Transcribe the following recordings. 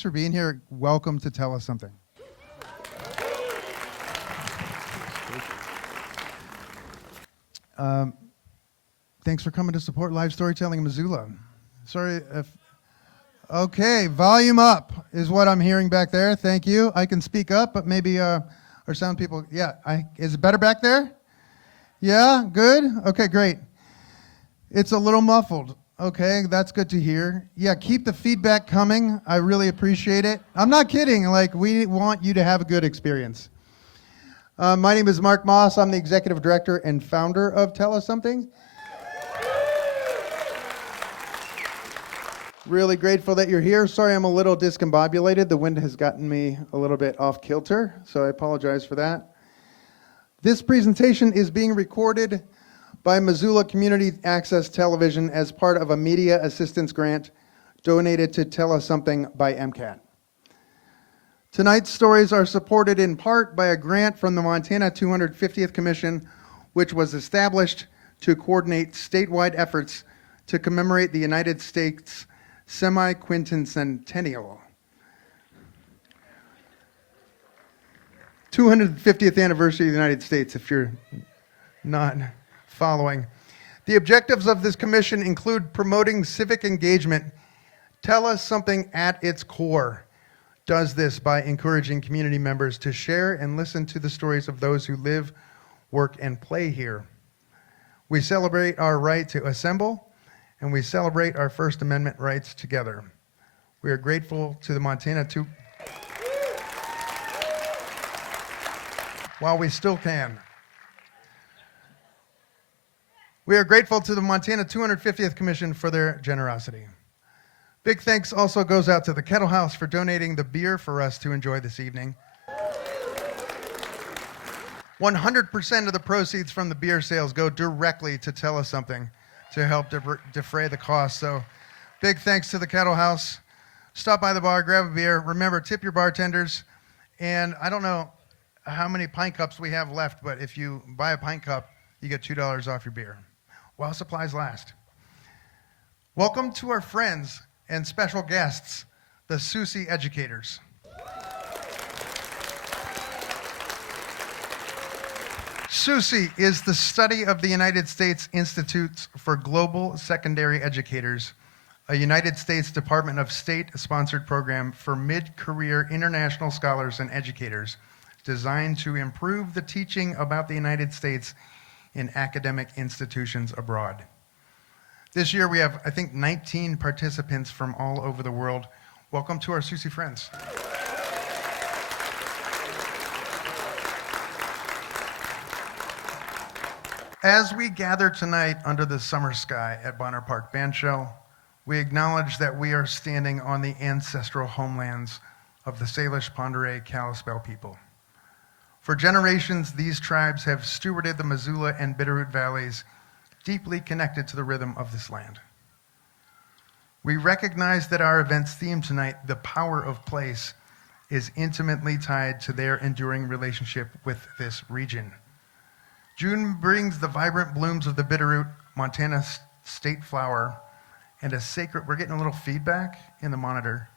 Thanks for being here. Welcome to Tell Us Something. Thanks for coming to support live storytelling in Missoula. Sorry if... Okay, volume up is what I'm hearing back there. Thank you. I can speak up, but maybe our sound people... Yeah, is it better back there? Yeah, good? Okay, great. It's a little muffled. Okay, that's good to hear. Yeah, keep the feedback coming. I really appreciate it. I'm not kidding. Like, we want you to have a good experience. My name is Mark Moss. I'm the executive director and founder of Tell Us Something. Really grateful that you're here. Sorry I'm a little discombobulated. The wind has gotten me a little bit off kilter, so I apologize for that. This presentation is being recorded by Missoula Community Access Television as part of a media assistance grant donated to Tell Us Something by MCAT. Tonight's stories are supported in part by a grant from the Montana 250th Commission, which was established to coordinate statewide efforts to commemorate the United States semi-quincentennial. 250th anniversary of the United States, if you're not following. The objectives of this commission include promoting civic engagement. Tell Us Something at its core does this by encouraging community members to share and listen to the stories of those who live, work, and play here. We celebrate our right to assemble, and we celebrate our First Amendment rights together. We are grateful to the Montana while we still can. We are grateful to the Montana 250th Commission for their generosity. Big thanks also goes out to the Kettle House for donating the beer for us to enjoy this evening. 100% of the proceeds from the beer sales go directly to Tell Us Something to help defray the cost. So big thanks to the Kettle House. Stop by the bar, grab a beer. Remember, tip your bartenders. And I don't know how many pint cups we have left, but if you buy a pint cup, you get $2 off your beer while supplies last. Welcome to our friends and special guests, the Susie Educators. SUSE is the study of the United States Institutes for Global Secondary Educators, a United States Department of State-sponsored program for mid-career international scholars and educators designed to improve the teaching about the United States in academic institutions abroad. This year we have, I think, 19 participants from all over the world. Welcome to our SUSE friends. As we gather tonight under the summer sky at Bonner Park Bandshell, we acknowledge that we are standing on the ancestral homelands of the Salish, Pend Oreille, Kalispel people. For generations, these tribes have stewarded the Missoula and Bitterroot valleys, deeply connected to the rhythm of this land. We recognize that our event's theme tonight, The Power of Place, is intimately tied to their enduring relationship with this region. June brings the vibrant blooms of the Bitterroot, Montana state flower, and a sacred, we're getting a little feedback in the monitor.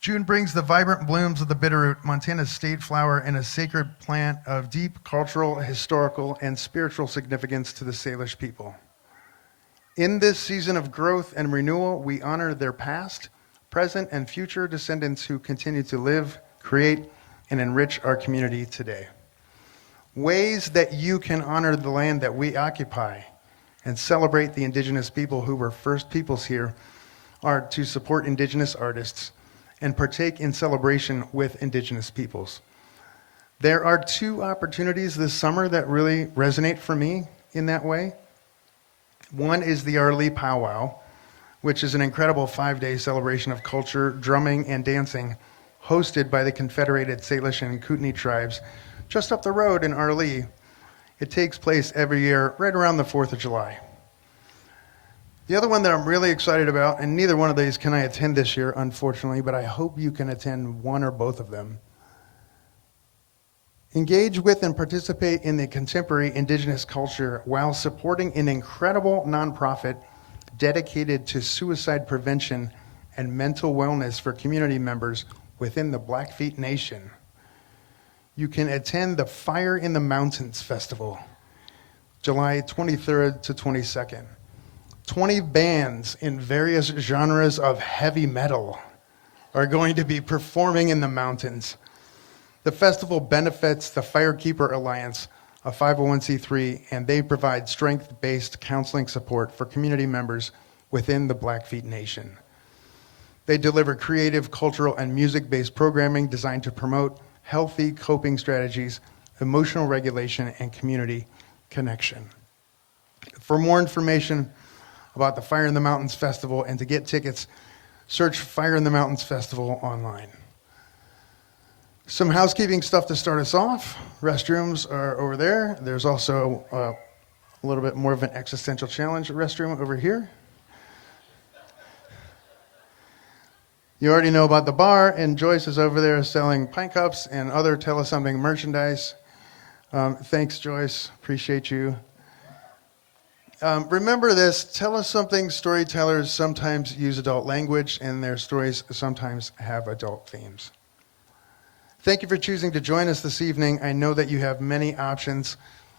June brings the vibrant blooms of the Bitterroot, Montana's state flower, and a sacred plant of deep cultural, historical, and spiritual significance to the Salish people. In this season of growth and renewal, we honor their past, present, and future descendants who continue to live, create, and enrich our community today. Ways that you can honor the land that we occupy and celebrate the indigenous people who were first peoples here are to support indigenous artists and partake in celebration with indigenous peoples. There are two opportunities this summer that really resonate for me in that way. One is the Arlee Powwow, which is an incredible 5-day celebration of culture, drumming, and dancing hosted by the Confederated Salish and Kootenai tribes just up the road in Arlee. It takes place every year right around the 4th of July. The other one that I'm really excited about, and neither one of these can I attend this year, unfortunately, but I hope you can attend one or both of them. Engage with and participate in the contemporary indigenous culture while supporting an incredible nonprofit dedicated to suicide prevention and mental wellness for community members within the Blackfeet Nation. You can attend the Fire in the Mountains Festival, July 23rd to 22nd. 20 bands in various genres of heavy metal are going to be performing in the mountains. The festival benefits the Firekeeper Alliance, a 501c3, and they provide strength-based counseling support for community members within the Blackfeet Nation. They deliver creative, cultural, and music-based programming designed to promote healthy coping strategies, emotional regulation, and community connection. For more information about the Fire in the Mountains Festival and to get tickets, search Fire in the Mountains Festival online. Some housekeeping stuff to start us off. Restrooms are over there. There's also a little bit more of an existential challenge restroom over here. You already know about the bar, and Joyce is over there selling pint cups and other Tell Us Something merchandise. Thanks, Joyce. Appreciate you. Remember this, Tell Us Something storytellers sometimes use adult language, and their stories sometimes have adult themes. Thank you for choosing to join us this evening. I know that you have many options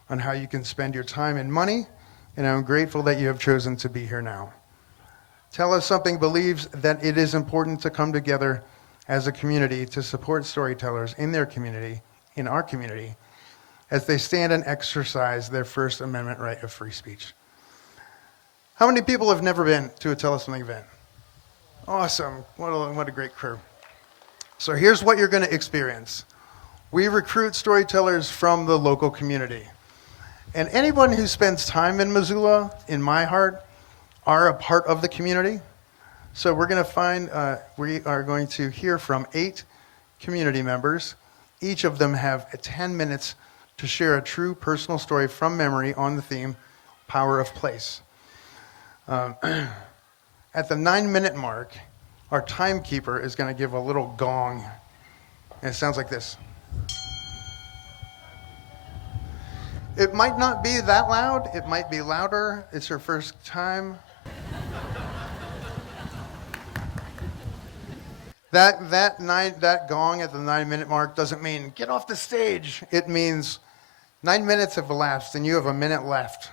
on how you can spend your time and money, and I'm grateful that you have chosen to be here now. Tell Us Something believes that it is important to come together as a community to support storytellers in their community, in our community, as they stand and exercise their First Amendment right of free speech. How many people have never been to a Tell Us Something event? Awesome. What a great crew. So here's what you're going to experience. We recruit storytellers from the local community. And anyone who spends time in Missoula, in my heart, are a part of the community. So we're going to we are going to hear from 8 community members. Each of them have 10 minutes to share a true personal story from memory on the theme, Power of Place. At the 9-minute mark, our timekeeper is going to give a little gong, and it sounds like this. It might not be that loud. It might be louder. It's her first time. That gong at the 9-minute mark doesn't mean get off the stage. It means 9 minutes have elapsed and you have a minute left.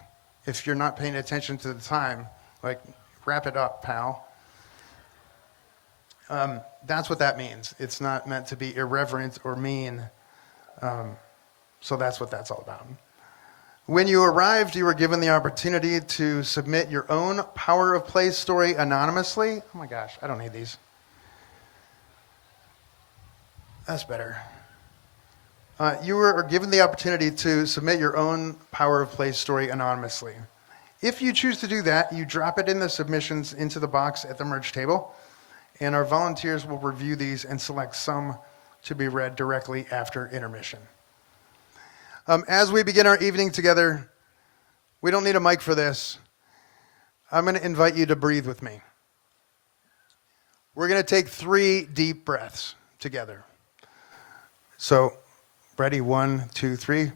If you're not paying attention to the time, like wrap it up, pal. That's what that means. It's not meant to be irreverent or mean. So that's what that's all about. When you arrived, you were given the opportunity to submit your own Power of Place story anonymously. Oh my gosh, I don't need these. That's better. You were given the opportunity to submit your own Power of Place story anonymously. If you choose to do that, you drop it in the submissions into the box at the merch table, and our volunteers will review these and select some to be read directly after intermission. As we begin our evening together, we don't need a mic for this. I'm going to invite you to breathe with me. We're going to take 3 deep breaths together. So, ready? 1, 2, 3.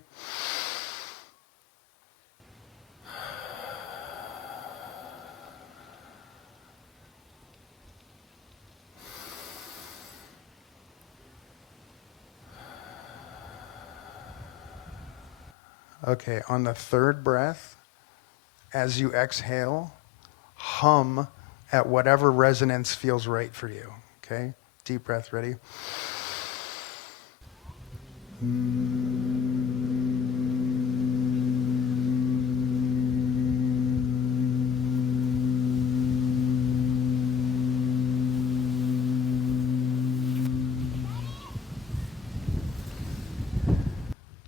Okay, on the 3rd breath, as you exhale, hum at whatever resonance feels right for you. Okay, deep breath, ready?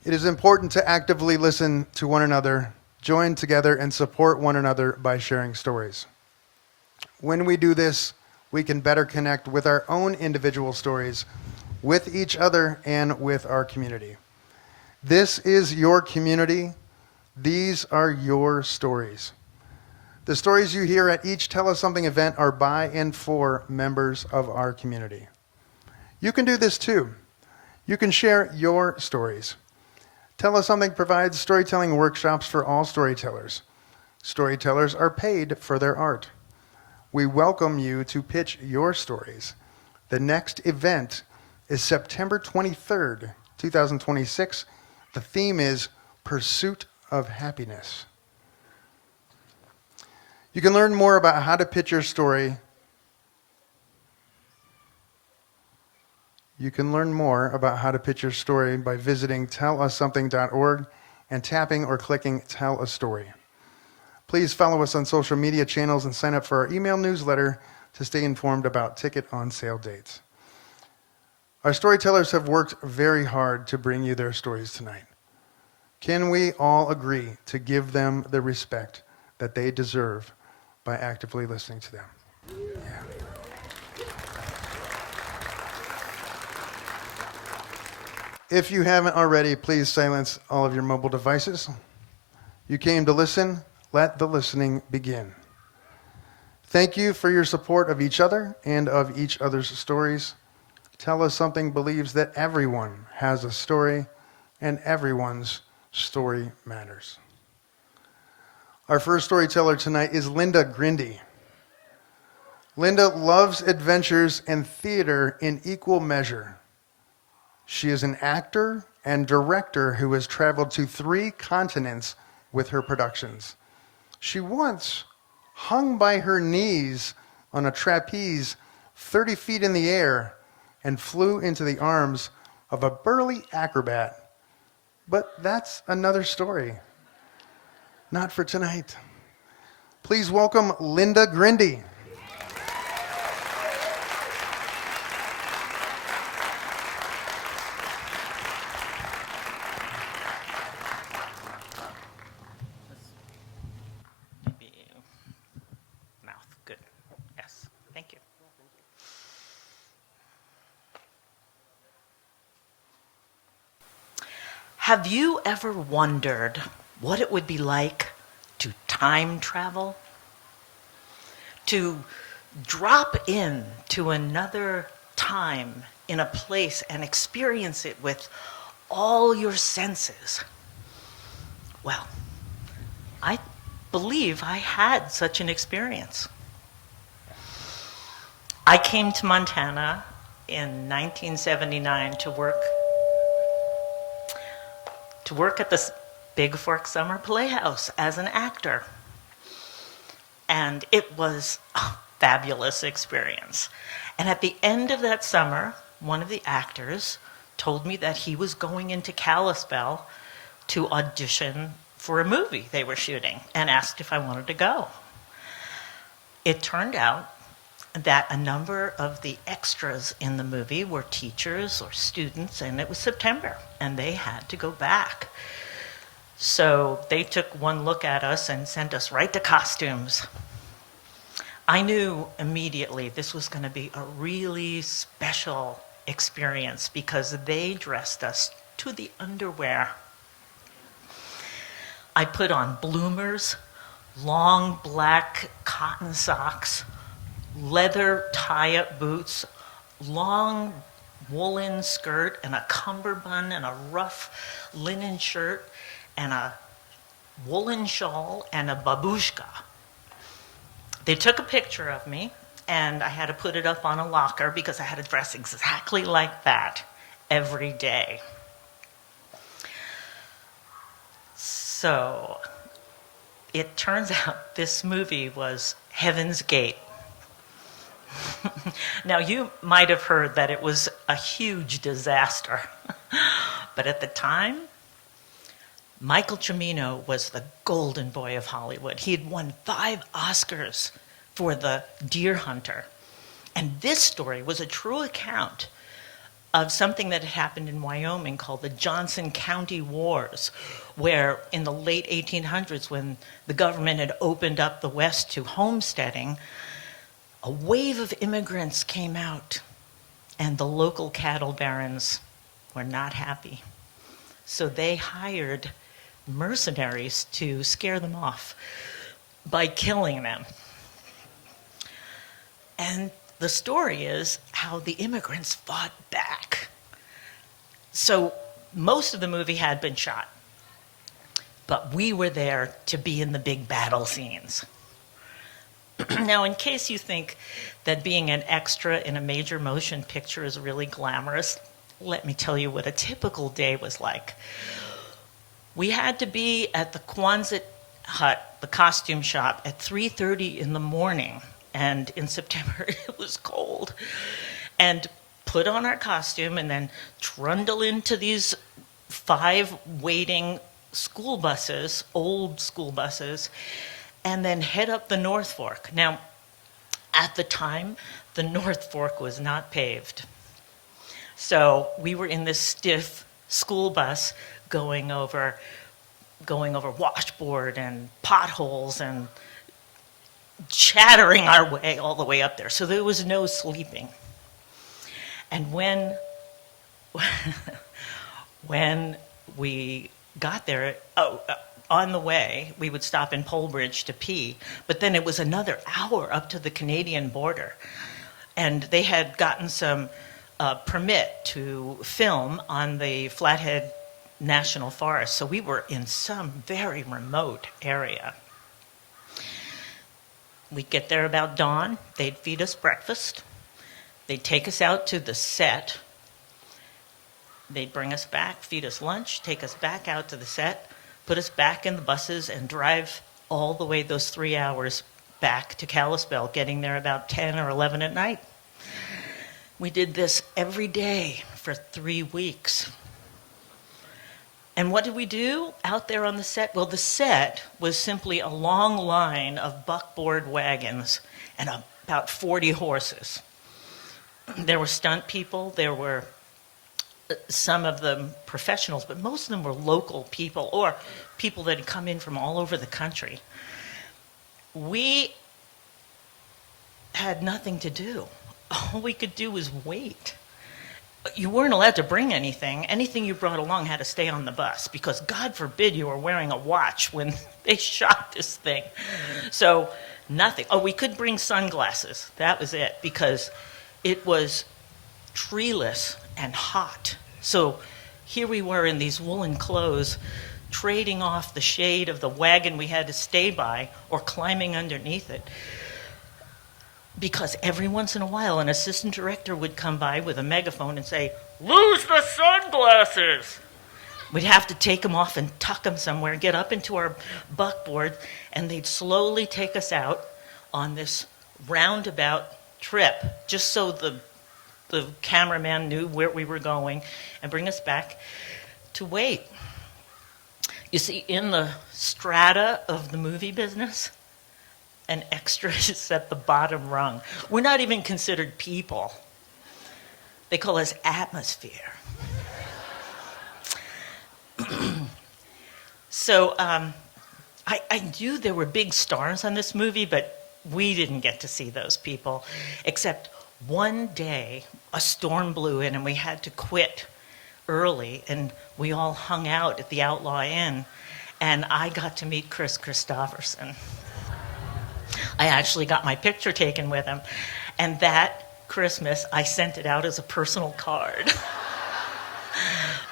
It is important to actively listen to one another, join together, and support one another by sharing stories. When we do this, we can better connect with our own individual stories, with each other, and with our community. This is your community. These are your stories. The stories you hear at each Tell Us Something event are by and for members of our community. You can do this too. You can share your stories. Tell Us Something provides storytelling workshops for all storytellers. Storytellers are paid for their art. We welcome you to pitch your stories. The next event is September 23rd, 2026. The theme is Pursuit of Happiness. You can learn more about how to pitch your story. You can learn more about how to pitch your story by visiting tellussomething.org and tapping or clicking Tell a Story. Please follow us on social media channels and sign up for our email newsletter to stay informed about ticket on sale dates. Our storytellers have worked very hard to bring you their stories tonight. Can we all agree to give them the respect that they deserve by actively listening to them? Yeah. If you haven't already, please silence all of your mobile devices. You came to listen. Let the listening begin. Thank you for your support of each other and of each other's stories. Tell Us Something believes that everyone has a story and everyone's story matters. Our first storyteller tonight is Linda Grindy. Linda loves adventures and theater in equal measure. She is an actor and director who has traveled to 3 continents with her productions. She once hung by her knees on a trapeze 30 feet in the air and flew into the arms of a burly acrobat. But that's another story. Not for tonight. Please welcome Linda Grindy. Have you ever wondered what it would be like to time travel? To drop in to another time in a place and experience it with all your senses? Well, I believe I had such an experience. I came to Montana in 1979 to work at the Big Fork Summer Playhouse as an actor. And it was a fabulous experience. And at the end of that summer, one of the actors told me that he was going into Kalispell to audition for a movie they were shooting and asked if I wanted to go. It turned out that a number of the extras in the movie were teachers or students, and it was September, and they had to go back. So they took one look at us and sent us right to costumes. I knew immediately this was going to be a really special experience because they dressed us to the underwear. I put on bloomers, long black cotton socks, leather tie-up boots, long woolen skirt, and a cummerbund, and a rough linen shirt, and a woolen shawl, and a babushka. They took a picture of me, and I had to put it up on a locker because I had to dress exactly like that every day. So it turns out this movie was Heaven's Gate. Now, you might have heard that it was a huge disaster. But at the time, Michael Cimino was the golden boy of Hollywood. He had won 5 Oscars for The Deer Hunter. And this story was a true account of something that had happened in Wyoming called the Johnson County Wars, where in the late 1800s, when the government had opened up the West to homesteading, a wave of immigrants came out, and the local cattle barons were not happy. So they hired mercenaries to scare them off by killing them. And the story is how the immigrants fought back. So most of the movie had been shot. but we were there to be in the big battle scenes. Now, in case you think that being an extra in a major motion picture is really glamorous, let me tell you what a typical day was like. We had to be at the Quonset hut, the costume shop, at 3:30 in the morning, and in September it was cold, and put on our costume and then trundle into these 5 waiting school buses, old school buses, and then head up the North Fork. Now, at the time, the North Fork was not paved. So we were in this stiff school bus going over washboard and potholes and chattering our way all the way up there. So there was no sleeping. And when we got there, on the way, we would stop in Polebridge to pee, but then it was another hour up to the Canadian border. And they had gotten some permit to film on the Flathead National Forest, so we were in some very remote area. We'd get there about dawn, they'd feed us breakfast, they'd take us out to the set, they'd bring us back, feed us lunch, take us back out to the set, put us back in the buses, and drive all the way those 3 hours back to Kalispell, getting there about 10 or 11 at night. We did this every day for 3 weeks. And what did we do out there on the set? Well, the set was simply a long line of buckboard wagons and about 40 horses. There were stunt people, there were some of them professionals, but most of them were local people or people that had come in from all over the country. We had nothing to do. All we could do was wait. You weren't allowed to bring anything. Anything you brought along had to stay on the bus because God forbid you were wearing a watch when they shot this thing. So nothing. Oh, we could bring sunglasses. That was it because it was treeless and hot. So here we were in these woolen clothes, trading off the shade of the wagon we had to stay by or climbing underneath it. Because every once in a while, an assistant director would come by with a megaphone and say, "Lose the sunglasses!" We'd have to take them off and tuck them somewhere, get up into our buckboard, and they'd slowly take us out on this roundabout trip, just so the cameraman knew where we were going, and bring us back to wait. You see, in the strata of the movie business, an extra is at the bottom rung. We're not even considered people. They call us atmosphere. So I knew there were big stars on this movie, but we didn't get to see those people, except one day a storm blew in and we had to quit early, and we all hung out at the Outlaw Inn, and I got to meet Chris Christopherson. I actually got my picture taken with him, and that Christmas I sent it out as a personal card.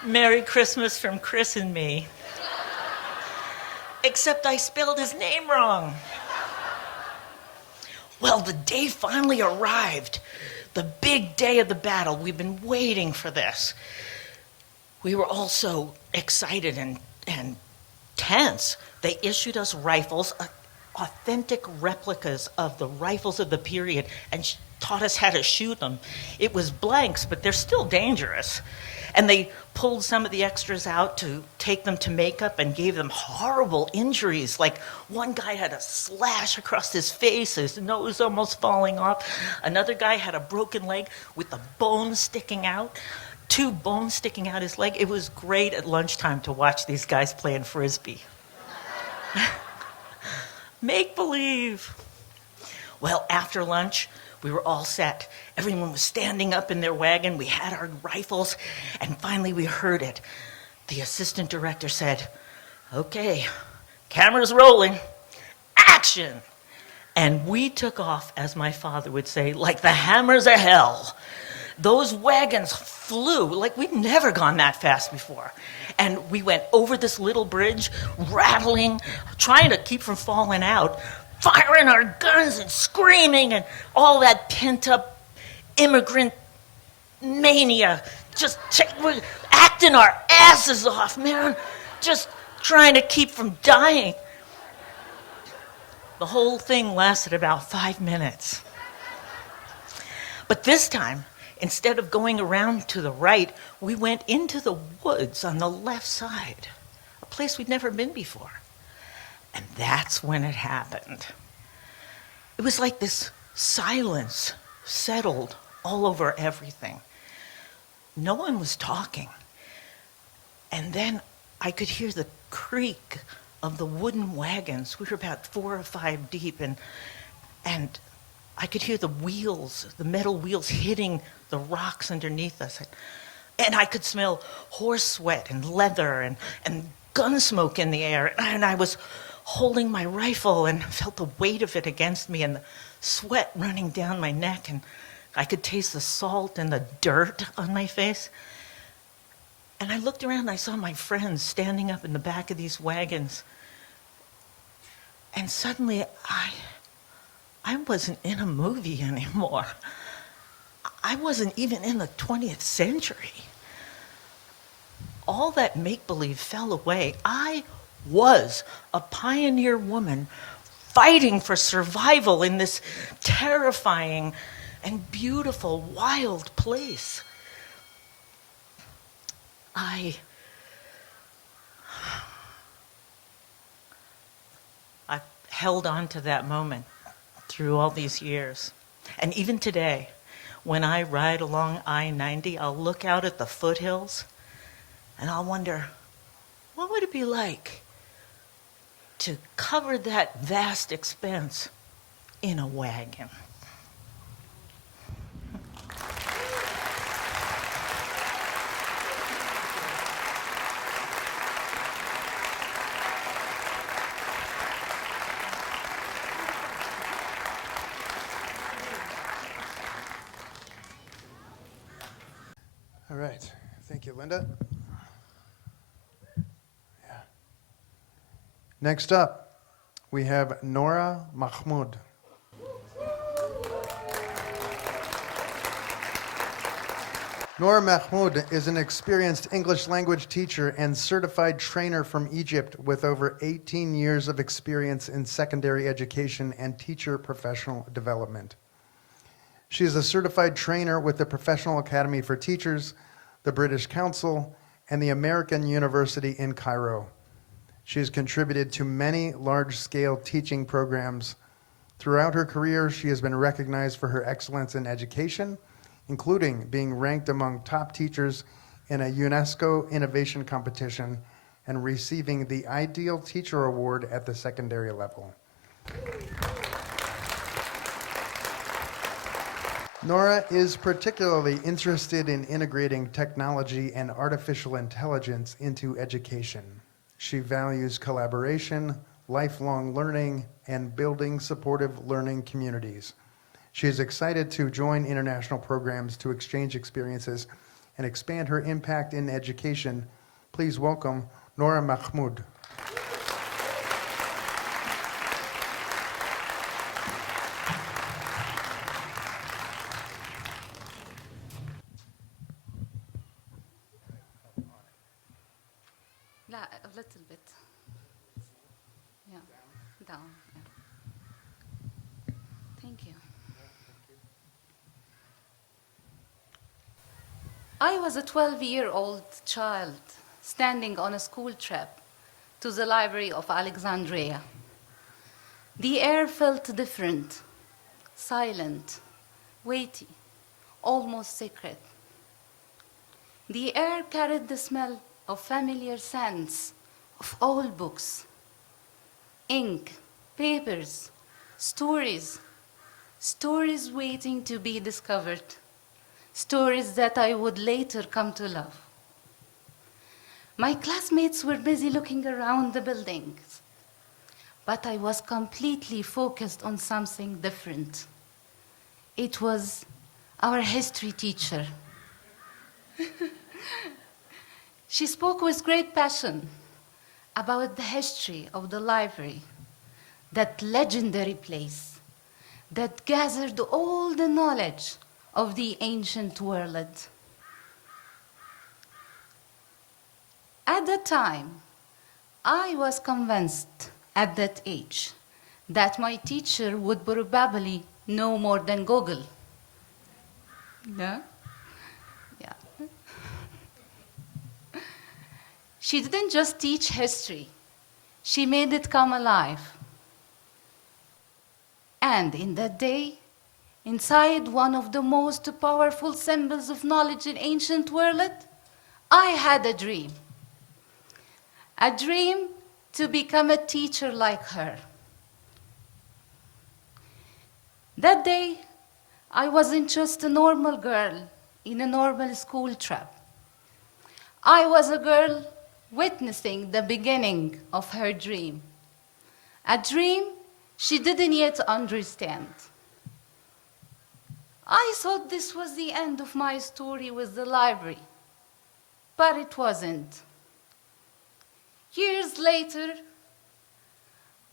Merry Christmas from Chris and me. Except I spelled his name wrong. Well, the day finally arrived. The big day of the battle. We've been waiting for this. We were all so excited and tense. They issued us rifles, authentic replicas of the rifles of the period, and taught us how to shoot them. It was blanks, but they're still dangerous. And they pulled some of the extras out to take them to makeup and gave them horrible injuries. Like one guy had a slash across his face, his nose almost falling off. Another guy had a broken leg with the bone sticking out, 2 bones sticking out his leg. It was great at lunchtime to watch these guys playing Frisbee. Make believe. Well, after lunch, we were all set. Everyone was standing up in their wagon. We had our rifles, and finally we heard it. The assistant director said, "Okay, camera's rolling. Action!" And we took off, as my father would say, like the hammers of hell. those wagons flew like we'd never gone that fast before. And we went over this little bridge, rattling, trying to keep from falling out, firing our guns and screaming, and all that pent-up immigrant mania, just we're acting our asses off, man, just trying to keep from dying. The whole thing lasted about 5 minutes. But this time, instead of going around to the right, we went into the woods on the left side, a place we'd never been before. And that's when it happened. It was like this silence settled all over everything. No one was talking. And then I could hear the creak of the wooden wagons. We were about 4 or 5 deep, and I could hear the wheels, the metal wheels hitting the rocks underneath us. And I could smell horse sweat and leather and gun smoke in the air. And I was holding my rifle and felt the weight of it against me and the sweat running down my neck. And I could taste the salt and the dirt on my face. And I looked around and I saw my friends standing up in the back of these wagons. And suddenly I wasn't in a movie anymore. I wasn't even in the 20th century. All that make-believe fell away. I was a pioneer woman fighting for survival in this terrifying and beautiful, wild place. I held on to that moment through all these years. And even today, when I ride along I-90, I'll look out at the foothills and I'll wonder, what would it be like to cover that vast expanse in a wagon? All right. Thank you, Linda. Yeah. Next up, we have Nora Mahmoud. Nora Mahmoud is an experienced English language teacher and certified trainer from Egypt with over 18 years of experience in secondary education and teacher professional development. She is a certified trainer with the Professional Academy for Teachers, the British Council, and the American University in Cairo. She has contributed to many large-scale teaching programs. Throughout her career, she has been recognized for her excellence in education, including being ranked among top teachers in a UNESCO innovation competition and receiving the Ideal Teacher Award at the secondary level. Nora is particularly interested in integrating technology and artificial intelligence into education. She values collaboration, lifelong learning, and building supportive learning communities. She is excited to join international programs to exchange experiences and expand her impact in education. Please welcome Nora Mahmoud. A little bit. Yeah, down. Yeah. Thank you. I was a 12-year-old child standing on a school trip to the Library of Alexandria. The air felt different, silent, weighty, almost sacred. The air carried the smell of familiar scents of old books, ink, papers, stories waiting to be discovered, stories that I would later come to love. My classmates were busy looking around the buildings, but I was completely focused on something different. It was our history teacher. She spoke with great passion about the history of the library, that legendary place that gathered all the knowledge of the ancient world. At that time, I was convinced at that age that my teacher would probably know more than Google. Yeah? Yeah. She didn't just teach history, she made it come alive. And in that day, inside one of the most powerful symbols of knowledge in ancient world, I had a dream. A dream to become a teacher like her. That day, I wasn't just a normal girl in a normal school trip. I was a girl witnessing the beginning of her dream. A dream she didn't yet understand. I thought this was the end of my story with the library, but it wasn't. Years later,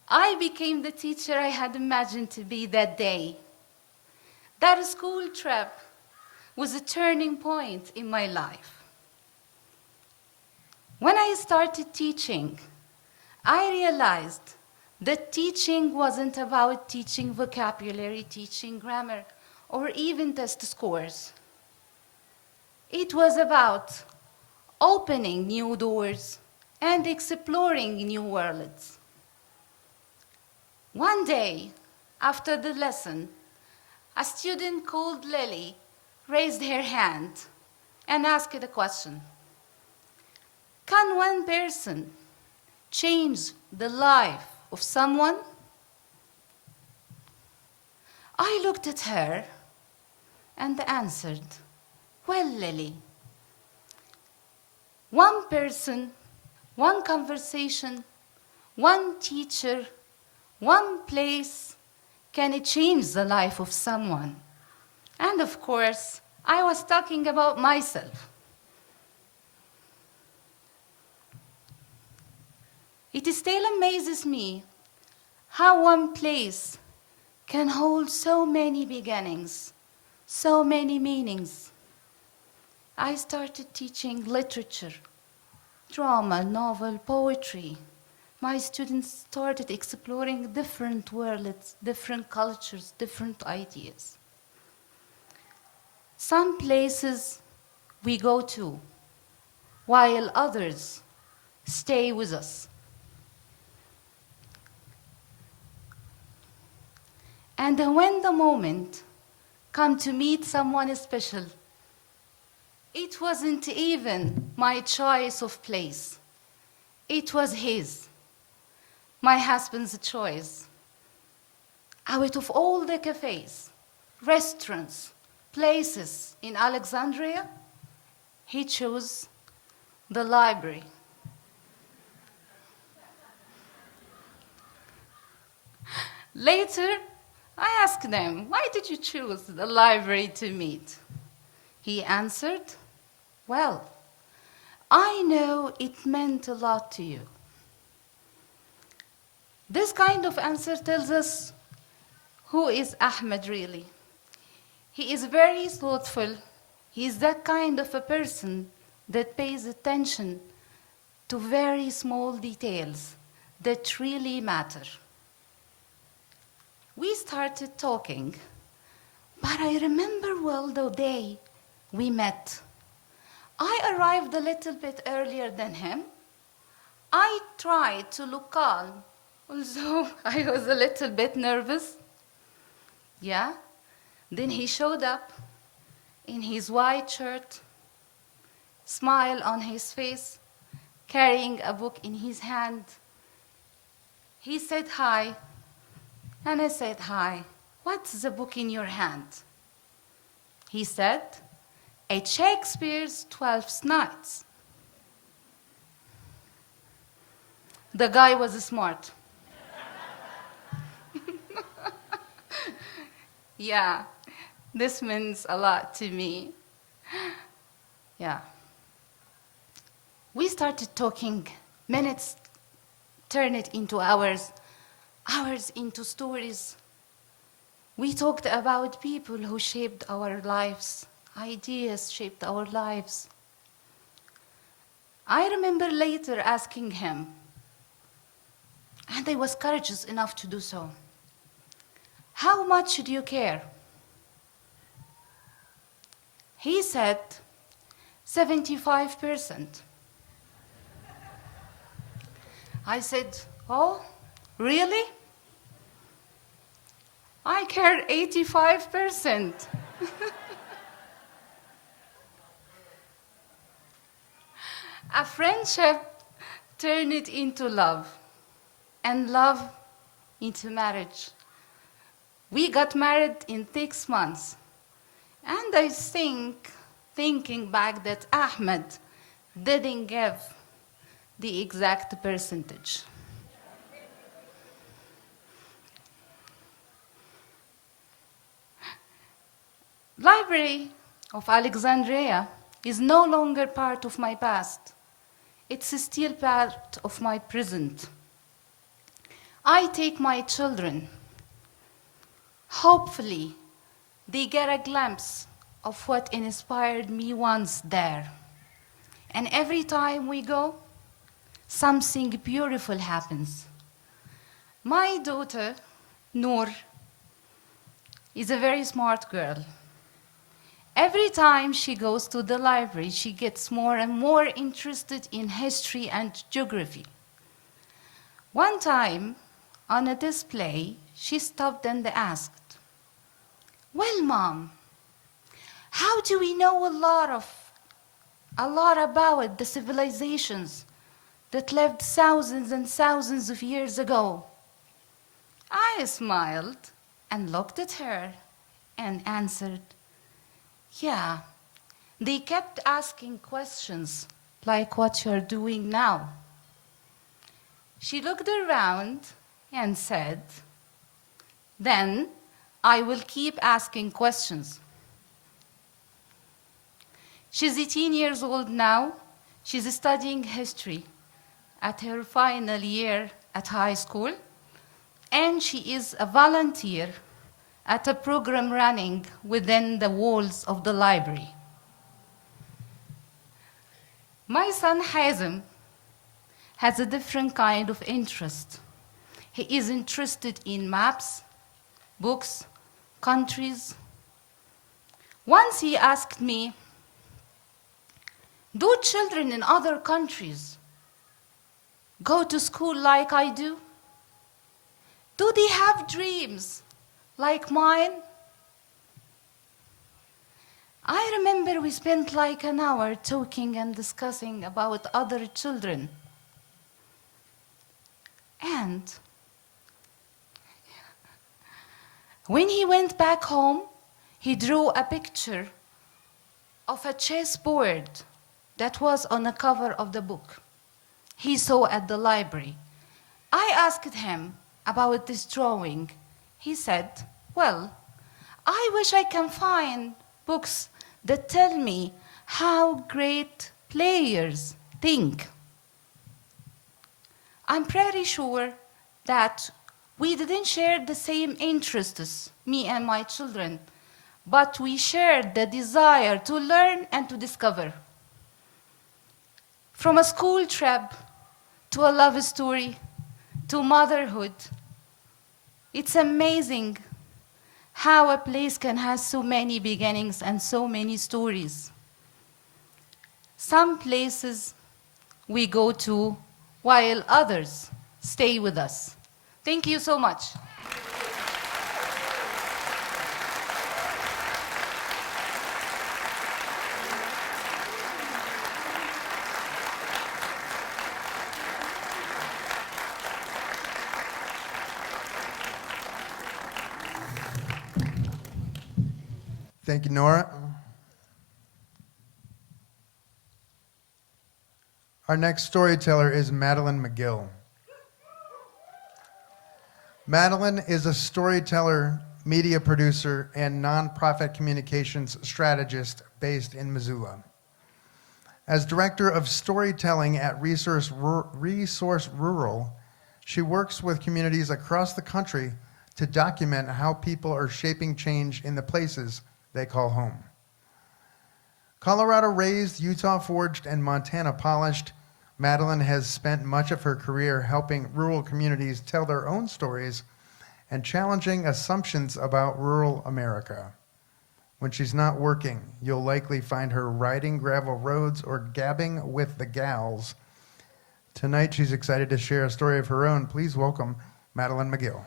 I became the teacher I had imagined to be that day. That school trip was a turning point in my life. When I started teaching, I realized that teaching wasn't about teaching vocabulary, teaching grammar, or even test scores. It was about opening new doors and exploring new worlds. One day, after the lesson, a student called Lily raised her hand and asked a question. Can one person change the life of someone? I looked at her and answered, well, Lily, one person, one conversation, one teacher, one place can change the life of someone. And of course, I was talking about myself. It still amazes me how one place can hold so many beginnings, so many meanings. I started teaching literature, drama, novel, poetry. My students started exploring different worlds, different cultures, different ideas. Some places we go to, while others stay with us. And when the moment come to meet someone special, it wasn't even my choice of place. It was his, my husband's choice. Out of all the cafes, restaurants, places in Alexandria, he chose the library. Later, I asked them, why did you choose the library to meet? He answered, well, I know it meant a lot to you. This kind of answer tells us who is Ahmed really. He is very thoughtful. He is that kind of a person that pays attention to very small details that really matter. We started talking, but I remember well the day we met. I arrived a little bit earlier than him. I tried to look calm, although I was a little bit nervous. Yeah, then he showed up in his white shirt, smile on his face, carrying a book in his hand. He said hi. And I said, hi, what's the book in your hand? He said, a Shakespeare's 12th Nights. The guy was smart. Yeah, This means a lot to me. Yeah. We started talking. Minutes turn it into hours, hours into stories. We talked about people who shaped our lives, ideas shaped our lives. I remember later asking him, and I was courageous enough to do so, how much do you care? He said, 75%. I said, oh, really? I care 85%. A friendship turned it into love, and love into marriage. We got married in 6 months. And I think, thinking back, that Ahmed didn't give the exact percentage. Library of Alexandria is no longer part of my past. It's still part of my present. I take my children. Hopefully, they get a glimpse of what inspired me once there. And every time we go, something beautiful happens. My daughter, Noor, is a very smart girl. Every time she goes to the library, she gets more and more interested in history and geography. One time, on a display, she stopped and asked, "Well, Mom, how do we know a lot about the civilizations that lived thousands and thousands of years ago?" I smiled and looked at her and answered, "Yeah, they kept asking questions like what you're doing now." She looked around and said, "Then I will keep asking questions." She's 18 years old now. She's studying history at her final year at high school, and she is a volunteer at a program running within the walls of the library. My son Hazem has a different kind of interest. He is interested in maps, books, countries. Once he asked me, "Do children in other countries go to school like I do? Do they have dreams like mine?" I remember we spent like an hour talking and discussing about other children. And when he went back home, he drew a picture of a chessboard that was on the cover of the book he saw at the library. I asked him about this drawing. He said, "Well, I wish I can find books that tell me how great players think." I'm pretty sure that we didn't share the same interests, me and my children, but we shared the desire to learn and to discover. From a school trip to a love story to motherhood, it's amazing how a place can have so many beginnings and so many stories. Some places we go to while others stay with us. Thank you so much. Thank you, Nora. Our next storyteller is Madeline McGill. Madeline is a storyteller media producer, and nonprofit communications strategist based in Missoula. As director of storytelling at Resource Rural, she works with communities across the country to document how people are shaping change in the places they call home. Colorado raised, Utah forged, and Montana polished, Madeline has spent much of her career helping rural communities tell their own stories and challenging assumptions about rural America. When she's not working, you'll likely find her riding gravel roads or gabbing with the gals. Tonight, she's excited to share a story of her own. Please welcome Madeline McGill.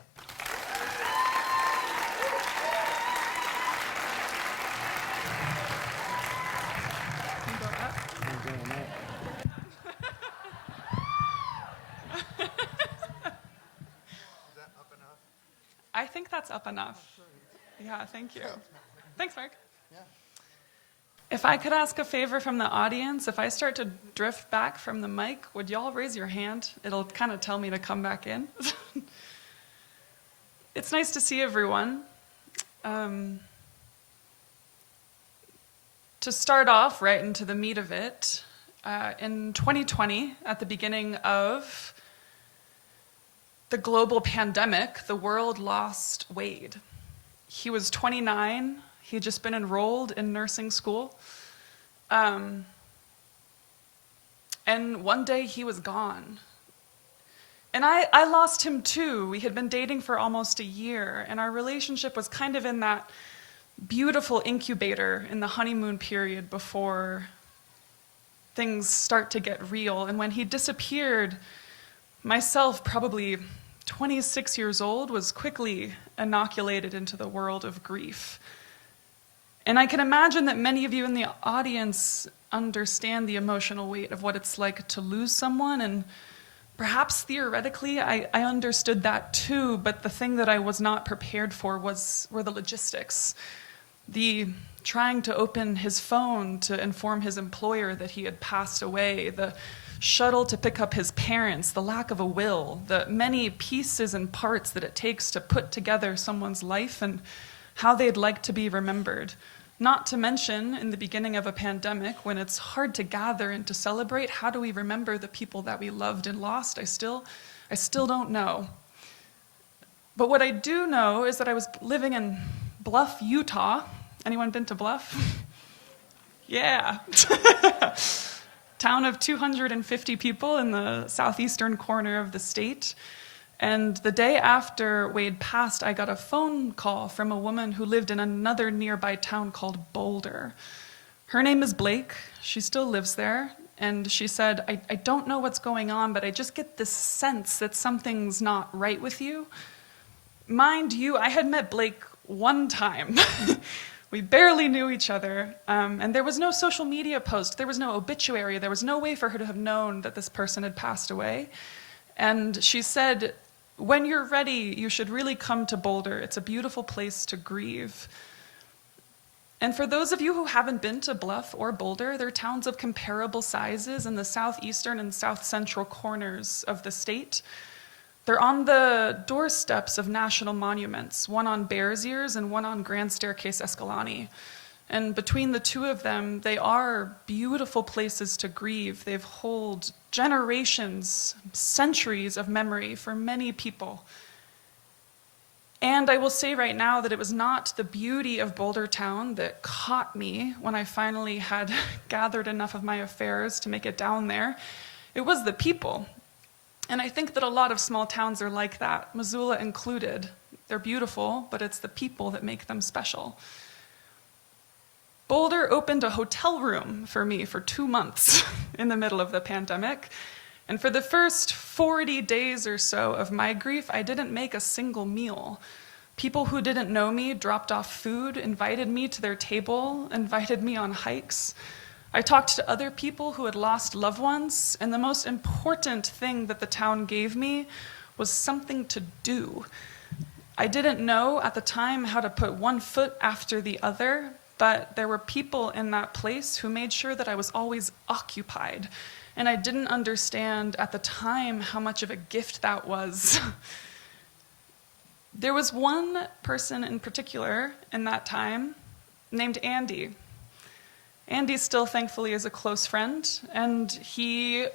I think that's up enough. Yeah, thank you. Thanks, Mark. If I could ask a favor from the audience, if I start to drift back from the mic, would y'all raise your hand? It'll kind of tell me to come back in. It's nice to see everyone. To start off right into the meat of it, in 2020, at the beginning of the global pandemic, the world lost Wade. He was 29. He'd just been enrolled in nursing school. And one day he was gone. And I lost him too. We had been dating for almost a year, and our relationship was kind of in that beautiful incubator in the honeymoon period before things start to get real. And when he disappeared, myself, probably 26 years old, was quickly inoculated into the world of grief. And I can imagine that many of you in the audience understand the emotional weight of what it's like to lose someone, and perhaps theoretically I understood that too, but the thing that I was not prepared for were the logistics. The trying to open his phone to inform his employer that he had passed away, the shuttle to pick up his parents, the lack of a will, the many pieces and parts that it takes to put together someone's life and how they'd like to be remembered. Not to mention, in the beginning of a pandemic, when it's hard to gather and to celebrate, how do we remember the people that we loved and lost? I still don't know. But what I do know is that I was living in Bluff, Utah. Anyone been to Bluff? Yeah. Town of 250 people in the southeastern corner of the state. And the day after Wade passed, I got a phone call from a woman who lived in another nearby town called Boulder. Her name is Blake. She still lives there. And she said, I don't know what's going on, but I just get this sense that something's not right with you. Mind you, I had met Blake one time. We barely knew each other, and there was no social media post, there was no obituary, there was no way for her to have known that this person had passed away. And she said, when you're ready, you should really come to Boulder. It's a beautiful place to grieve. And for those of you who haven't been to Bluff or Boulder, they're towns of comparable sizes in the southeastern and south central corners of the state. They're on the doorsteps of national monuments, one on Bears Ears and one on Grand Staircase Escalante. And between the two of them, they are beautiful places to grieve. They've held generations, centuries of memory for many people. And I will say right now that it was not the beauty of Boulder Town that caught me when I finally had gathered enough of my affairs to make it down there. It was the people. And I think that a lot of small towns are like that, Missoula included. They're beautiful, but it's the people that make them special. Boulder opened a hotel room for me for 2 months in the middle of the pandemic. And for the first 40 days or so of my grief, I didn't make a single meal. People who didn't know me dropped off food, invited me to their table, invited me on hikes. I talked to other people who had lost loved ones, and the most important thing that the town gave me was something to do. I didn't know at the time how to put one foot after the other, but there were people in that place who made sure that I was always occupied. And I didn't understand at the time how much of a gift that was. There was one person in particular in that time named Andy. Andy still, thankfully, is a close friend, and he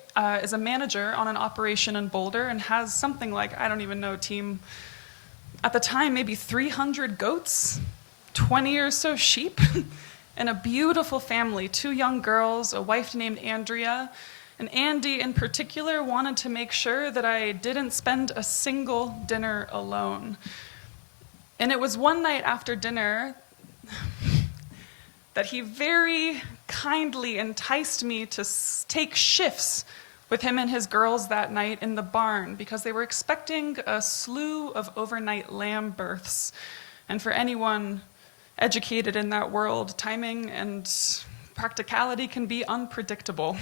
is a manager on an operation in Boulder and has something like, I don't even know, team, at the time, maybe 300 goats, 20 or so sheep, and a beautiful family, 2 young girls, a wife named Andrea. And Andy, in particular, wanted to make sure that I didn't spend a single dinner alone. And it was one night after dinner that he very kindly enticed me to take shifts with him and his girls that night in the barn because they were expecting a slew of overnight lamb births. And for anyone educated in that world, timing and practicality can be unpredictable.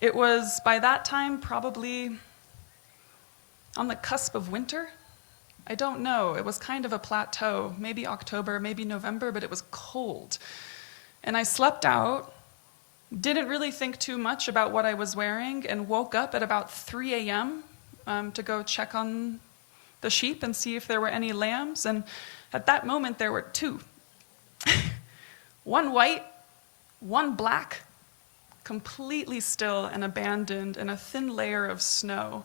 It was, by that time, probably on the cusp of winter. I don't know. It was kind of a plateau, maybe October, maybe November, but it was cold. And I slept out, didn't really think too much about what I was wearing, and woke up at about 3 a.m. To go check on the sheep and see if there were any lambs. And at that moment, there were 2. One white, one black, completely still and abandoned in a thin layer of snow.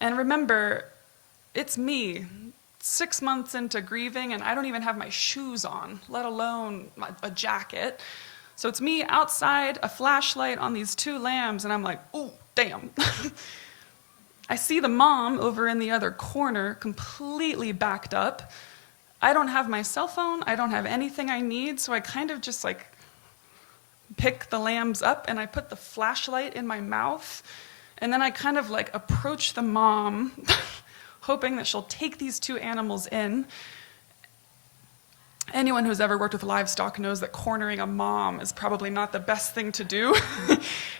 And remember, it's me, 6 months into grieving, and I don't even have my shoes on, let alone a jacket. So it's me outside, a flashlight on these 2 lambs, and I'm like, ooh, damn. I see the mom over in the other corner, completely backed up. I don't have my cell phone, I don't have anything I need, so I kind of just like pick the lambs up and I put the flashlight in my mouth, and then I kind of like approach the mom, hoping that she'll take these 2 animals in. Anyone who's ever worked with livestock knows that cornering a mom is probably not the best thing to do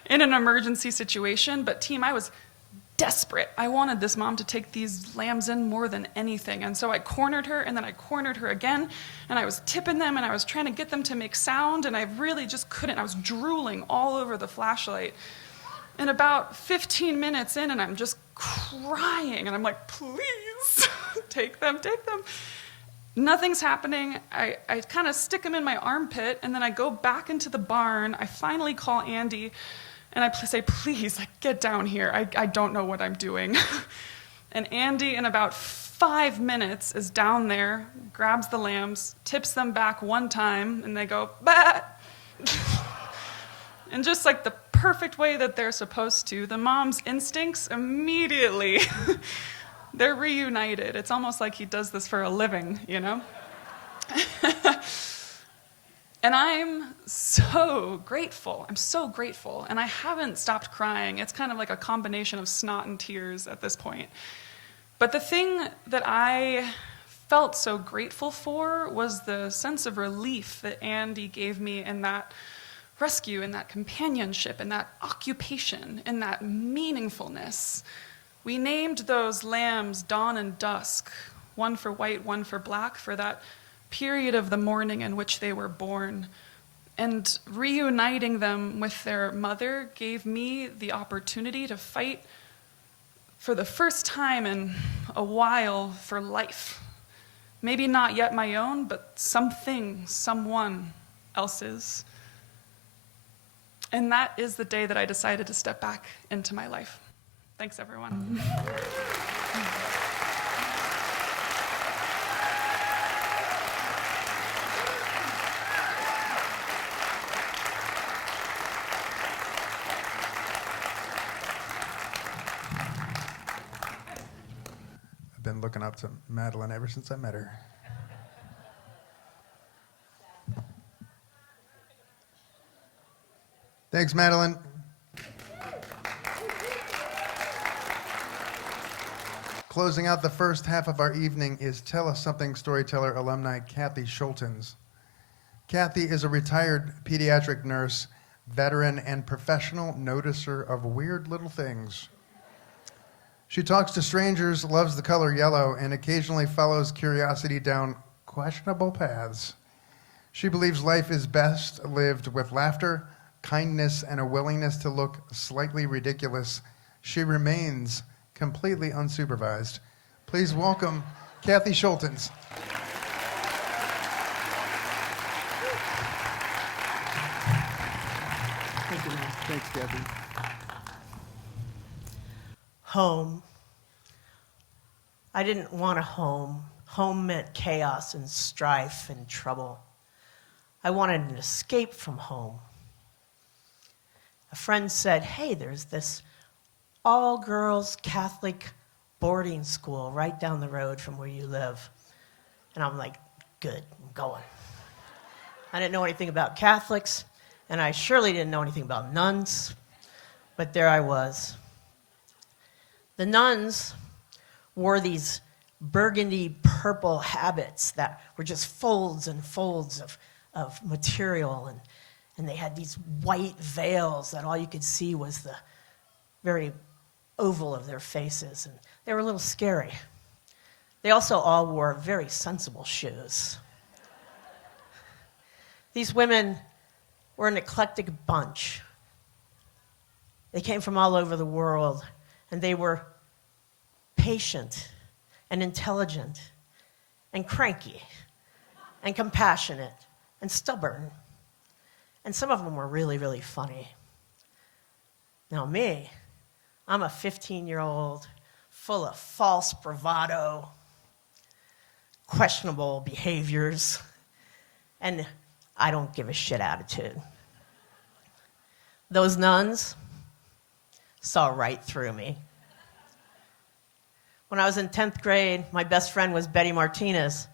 in an emergency situation, but team, I was desperate. I wanted this mom to take these lambs in more than anything, and so I cornered her, and then I cornered her again, and I was tipping them, and I was trying to get them to make sound, and I really just couldn't. I was drooling all over the flashlight. And about 15 minutes in, and I'm just crying, and I'm like, please, take them. Nothing's happening. I kind of stick them in my armpit, and then I go back into the barn. I finally call Andy, and I say, please, like, get down here. I don't know what I'm doing. And Andy, in about 5 minutes, is down there, grabs the lambs, tips them back one time, and they go, bah! And just like the perfect way that they're supposed to, the mom's instincts immediately, they're reunited. It's almost like he does this for a living, you know? And I'm so grateful. I'm so grateful. And I haven't stopped crying. It's kind of like a combination of snot and tears at this point. But the thing that I felt so grateful for was the sense of relief that Andy gave me in that rescue, in that companionship, in that occupation, in that meaningfulness. We named those lambs Dawn and Dusk, one for white, one for black, for that period of the morning in which they were born. And reuniting them with their mother gave me the opportunity to fight for the first time in a while for life. Maybe not yet my own, but something, someone else's. And that is the day that I decided to step back into my life. Thanks, everyone. I've been looking up to Madeline ever since I met her. Thanks, Madeline. Closing out the first half of our evening is Tell Us Something Storyteller alumni Kathy Schultens. Kathy is a retired pediatric nurse, veteran, and professional noticer of weird little things. She talks to strangers, loves the color yellow, and occasionally follows curiosity down questionable paths. She believes life is best lived with laughter, kindness, and a willingness to look slightly ridiculous. She remains completely unsupervised. Please welcome Kathy Schultens. Thank you, man. Thanks, Kathy. Home. I didn't want a home. Home meant chaos and strife and trouble. I wanted an escape from home. A friend said, hey, there's this all-girls Catholic boarding school right down the road from where you live. And I'm like, good, I'm going. I didn't know anything about Catholics, and I surely didn't know anything about nuns, but there I was. The nuns wore these burgundy purple habits that were just folds and folds of material, and they had these white veils that all you could see was the very oval of their faces, and they were a little scary. They also all wore very sensible shoes. These women were an eclectic bunch. They came from all over the world, and they were patient and intelligent and cranky and compassionate and stubborn. And some of them were really, really funny. Now me, I'm a 15-year-old full of false bravado, questionable behaviors, and I don't give a shit attitude. Those nuns saw right through me. When I was in 10th grade, my best friend was Betty Martinez.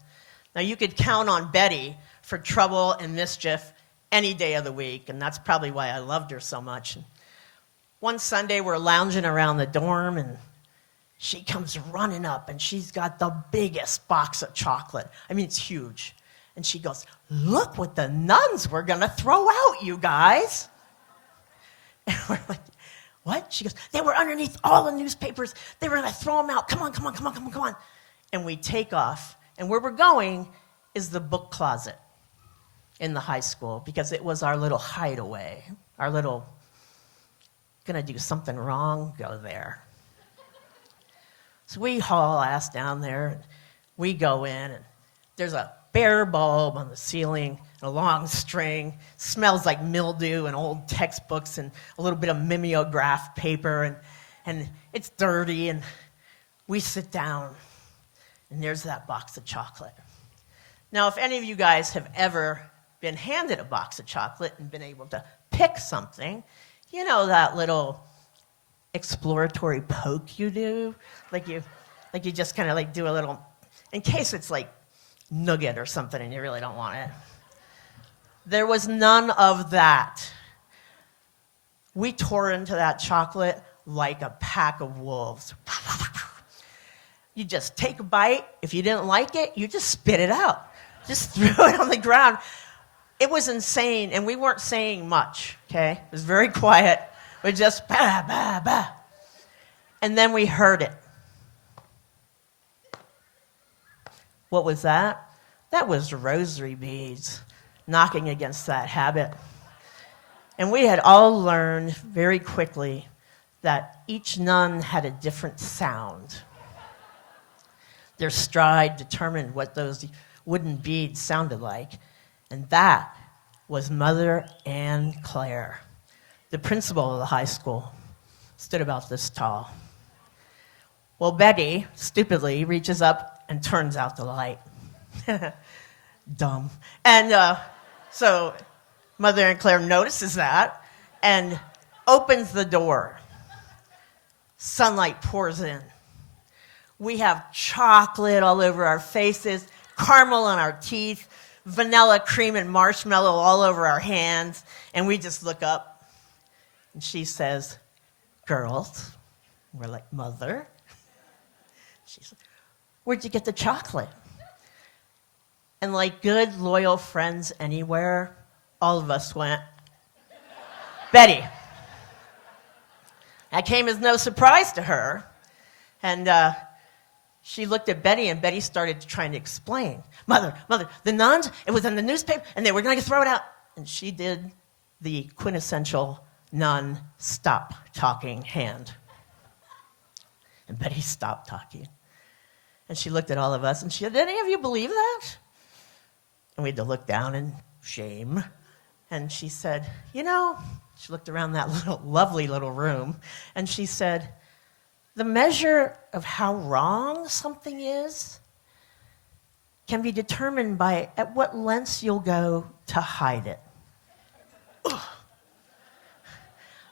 Now, you could count on Betty for trouble and mischief any day of the week, and that's probably why I loved her so much. One Sunday, we're lounging around the dorm, and she comes running up, and she's got the biggest box of chocolate. I mean, it's huge. And she goes, look what the nuns were going to throw out, you guys. And we're like, what? She goes, they were underneath all the newspapers. They were going to throw them out. Come on, come on, come on, come on, come on. And we take off. And where we're going is the book closet in the high school, because it was our little hideaway, our little, gonna do something wrong, go there. So we haul ass down there, and we go in, and there's a bare bulb on the ceiling, and a long string, smells like mildew and old textbooks and a little bit of mimeograph paper, and it's dirty, and we sit down, and there's that box of chocolate. Now, if any of you guys have ever been handed a box of chocolate and been able to pick something, you know that little exploratory poke you do? Like you just kind of like do a little, in case it's like nougat or something and you really don't want it. There was none of that. We tore into that chocolate like a pack of wolves. You just take a bite. If you didn't like it, you just spit it out. Just threw it on the ground. It was insane, and we weren't saying much, okay? It was very quiet. We just, bah, bah, bah. And then we heard it. What was that? That was rosary beads knocking against that habit. And we had all learned very quickly that each nun had a different sound. Their stride determined what those wooden beads sounded like. And that was Mother Ann Clare, the principal of the high school, stood about this tall. Well, Betty, stupidly, reaches up and turns out the light. Dumb. And so Mother Ann Clare notices that and opens the door. Sunlight pours in. We have chocolate all over our faces, caramel on our teeth, vanilla cream and marshmallow all over our hands, and we just look up, and she says, girls. We're like, Mother? She said, where'd you get the chocolate? And like good, loyal friends anywhere, all of us went, Betty. That came as no surprise to her, and she looked at Betty, and Betty started trying to explain. Mother, the nuns, it was in the newspaper, and they were going to throw it out. And she did the quintessential nun stop talking hand. And Betty stopped talking. And she looked at all of us and she said, "Did any of you believe that?" And we had to look down in shame. And she said, she looked around that lovely little room, and she said, "The measure of how wrong something is can be determined by at what lengths you'll go to hide it." Ugh.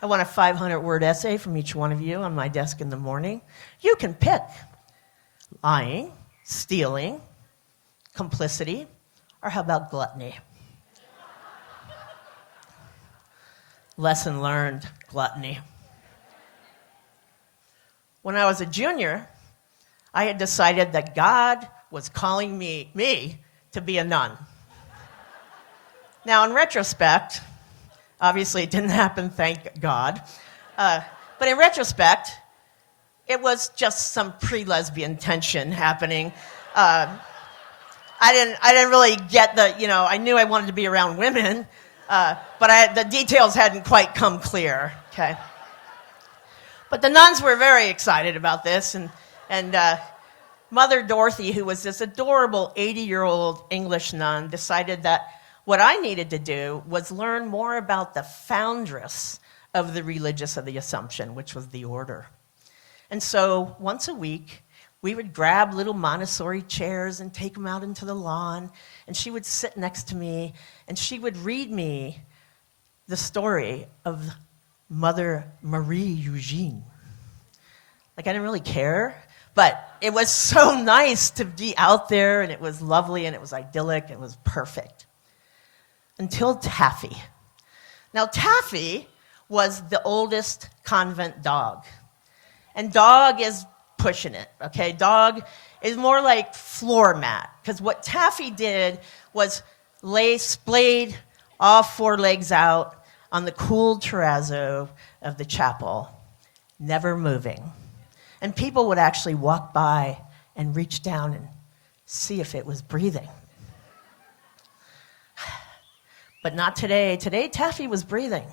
I want a 500-word essay from each one of you on my desk in the morning. You can pick lying, stealing, complicity, or how about gluttony? Lesson learned, gluttony. When I was a junior, I had decided that God was calling me to be a nun. Now, in retrospect, obviously it didn't happen, thank God. But in retrospect, it was just some pre-lesbian tension happening. I didn't really get I knew I wanted to be around women, but the details hadn't quite come clear, okay? But the nuns were very excited about this, and Mother Dorothy, who was this adorable 80-year-old English nun, decided that what I needed to do was learn more about the foundress of the Religious of the Assumption, which was the order. And so once a week, we would grab little Montessori chairs and take them out into the lawn, and she would sit next to me, and she would read me the story of Mother Marie Eugene. I didn't really care, but it was so nice to be out there, and it was lovely, and it was idyllic, and it was perfect. Until Taffy. Now, Taffy was the oldest convent dog. And dog is pushing it, okay? Dog is more like floor mat, because what Taffy did was lay splayed all four legs out on the cool terrazzo of the chapel, never moving. And people would actually walk by and reach down and see if it was breathing. But not today. Today, Taffy was breathing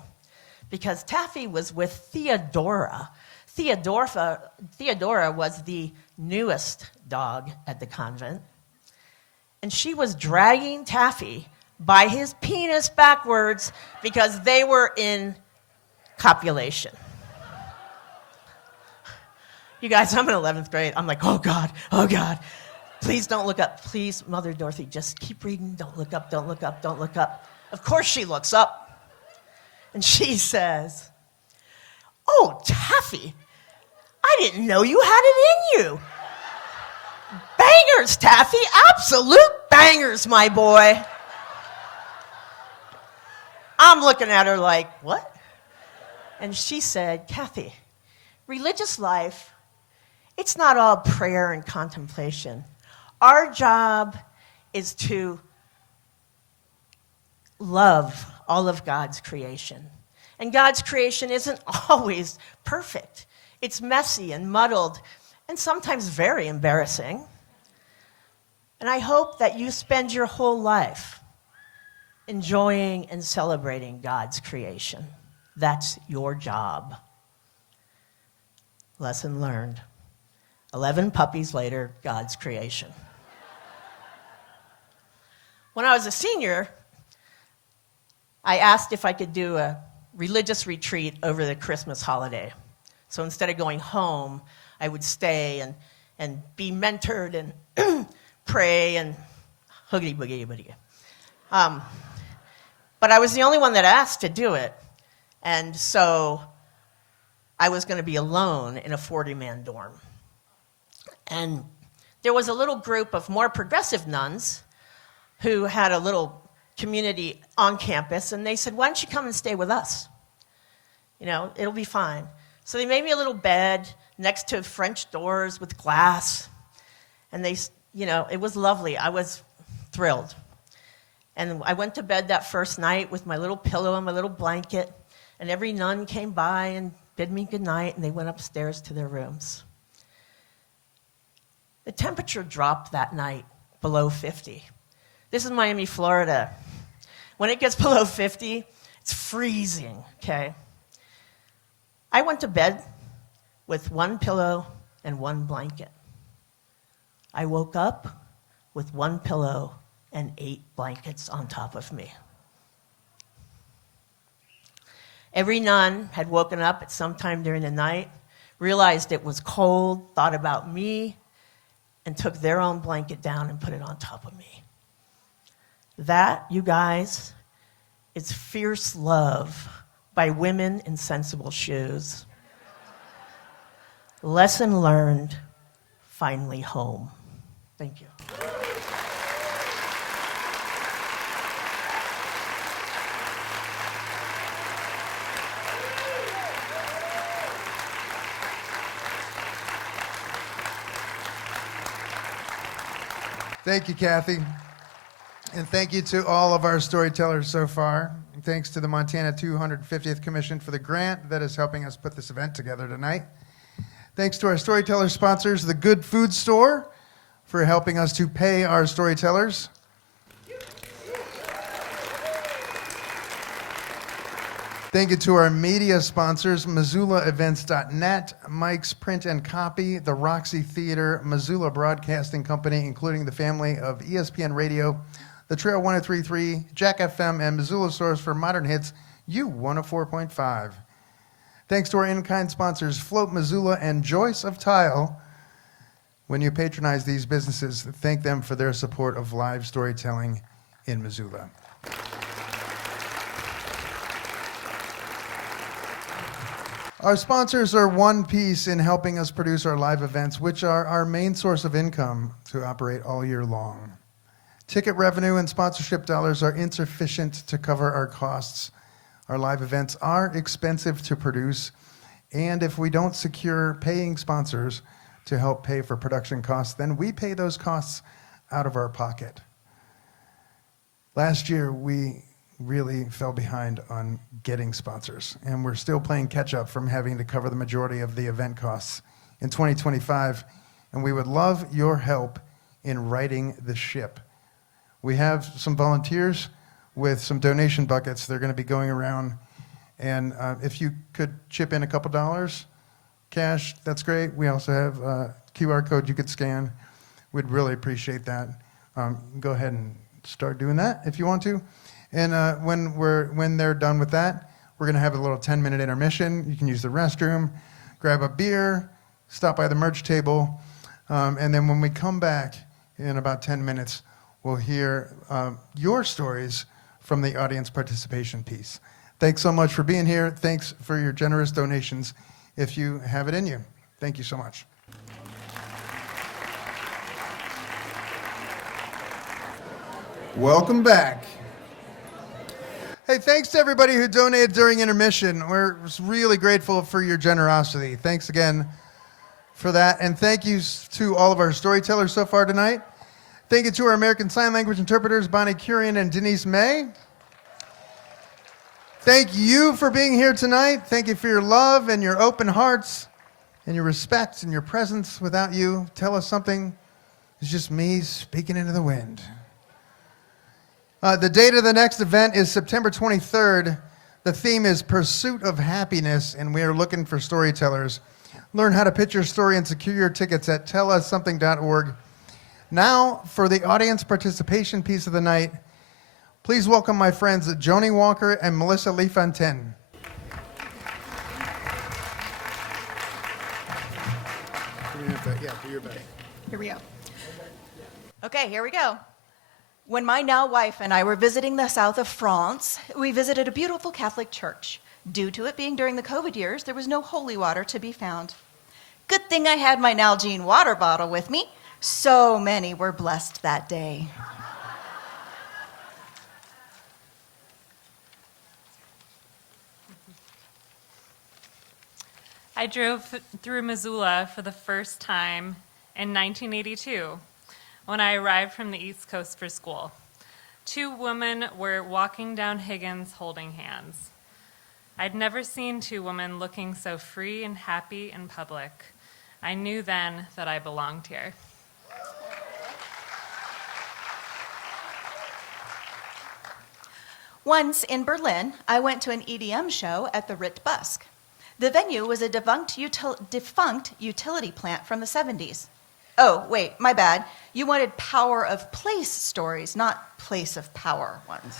because Taffy was with Theodora. Theodora was the newest dog at the convent. And she was dragging Taffy by his penis backwards because they were in copulation. You guys, I'm in 11th grade. I'm like, oh God. Please don't look up. Please, Mother Dorothy, just keep reading. Don't look up. Of course she looks up. And she says, "Oh, Taffy, I didn't know you had it in you." Bangers, Taffy. Absolute bangers, my boy. I'm looking at her like, what? And she said, "Kathy, religious life, it's not all prayer and contemplation. Our job is to love all of God's creation. And God's creation isn't always perfect. It's messy and muddled and sometimes very embarrassing. And I hope that you spend your whole life enjoying and celebrating God's creation. That's your job." Lesson learned. 11 puppies later, God's creation. When I was a senior, I asked if I could do a religious retreat over the Christmas holiday. So instead of going home, I would stay and be mentored and pray and hoogity boogity boogity. But I was the only one that asked to do it. And so I was going to be alone in a 40-man dorm. And there was a little group of more progressive nuns who had a little community on campus, and they said, "Why don't you come and stay with us? It'll be fine." So they made me a little bed next to French doors with glass, and it was lovely. I was thrilled. And I went to bed that first night with my little pillow and my little blanket, and every nun came by and bid me good night, and they went upstairs to their rooms. The temperature dropped that night below 50. This is Miami, Florida. When it gets below 50, it's freezing, okay? I went to bed with one pillow and one blanket. I woke up with 1 pillow and 8 blankets on top of me. Every nun had woken up at some time during the night, realized it was cold, thought about me, and took their own blanket down and put it on top of me. That, you guys, is fierce love by women in sensible shoes. Lesson learned, finally home. Thank you. Thank you, Kathy. And thank you to all of our storytellers so far. And thanks to the Montana 250th Commission for the grant that is helping us put this event together tonight. Thanks to our storyteller sponsors, the Good Food Store, for helping us to pay our storytellers. Thank you to our media sponsors, MissoulaEvents.net, Mike's Print and Copy, the Roxy Theater, Missoula Broadcasting Company, including the family of ESPN Radio, the Trail 1033, Jack FM, and Missoula Source for modern hits, U104.5. Thanks to our in-kind sponsors, Float Missoula and Joyce of Tile. When you patronize these businesses, thank them for their support of live storytelling in Missoula. Our sponsors are one piece in helping us produce our live events, which are our main source of income to operate all year long. Ticket revenue and sponsorship dollars are insufficient to cover our costs. Our live events are expensive to produce, and if we don't secure paying sponsors to help pay for production costs, then we pay those costs out of our pocket. Last year, we really fell behind on getting sponsors, and we're still playing catch up from having to cover the majority of the event costs in 2025, and we would love your help in righting the ship. We have some volunteers with some donation buckets. They're going to be going around, and if you could chip in a couple dollars, cash, that's great. We also have a QR code you could scan. We'd really appreciate that. Go ahead and start doing that if you want to. And when they're done with that, we're going to have a little 10-minute intermission. You can use the restroom, grab a beer, stop by the merch table, and then when we come back in about 10 minutes, we'll hear your stories from the audience participation piece. Thanks so much for being here. Thanks for your generous donations if you have it in you. Thank you so much. Welcome back. Hey, thanks to everybody who donated during intermission. We're really grateful for your generosity. Thanks again for that. And thank you to all of our storytellers so far tonight. Thank you to our American Sign Language interpreters, Bonnie Curian and Denise May. Thank you for being here tonight. Thank you for your love and your open hearts and your respect and your presence. Without you, tell us something. It's just me speaking into the wind. The date of the next event is September 23rd. The theme is Pursuit of Happiness, and we are looking for storytellers. Learn how to pitch your story and secure your tickets at tellussomething.org. Now, for the audience participation piece of the night, please welcome my friends Joni Walker and Melissa Leafontaine. Here we go. Okay, here we go. When my now wife and I were visiting the south of France, we visited a beautiful Catholic church. Due to it being during the COVID years, there was no holy water to be found. Good thing I had my Nalgene water bottle with me. So many were blessed that day. I drove through Missoula for the first time in 1982 when I arrived from the East Coast for school. 2 women were walking down Higgins holding hands. I'd never seen 2 women looking so free and happy in public. I knew then that I belonged here. Once in Berlin, I went to an EDM show at the Rit Busk. The venue was a defunct utility plant from the 70s. Oh, wait, my bad. You wanted power of place stories, not place of power ones.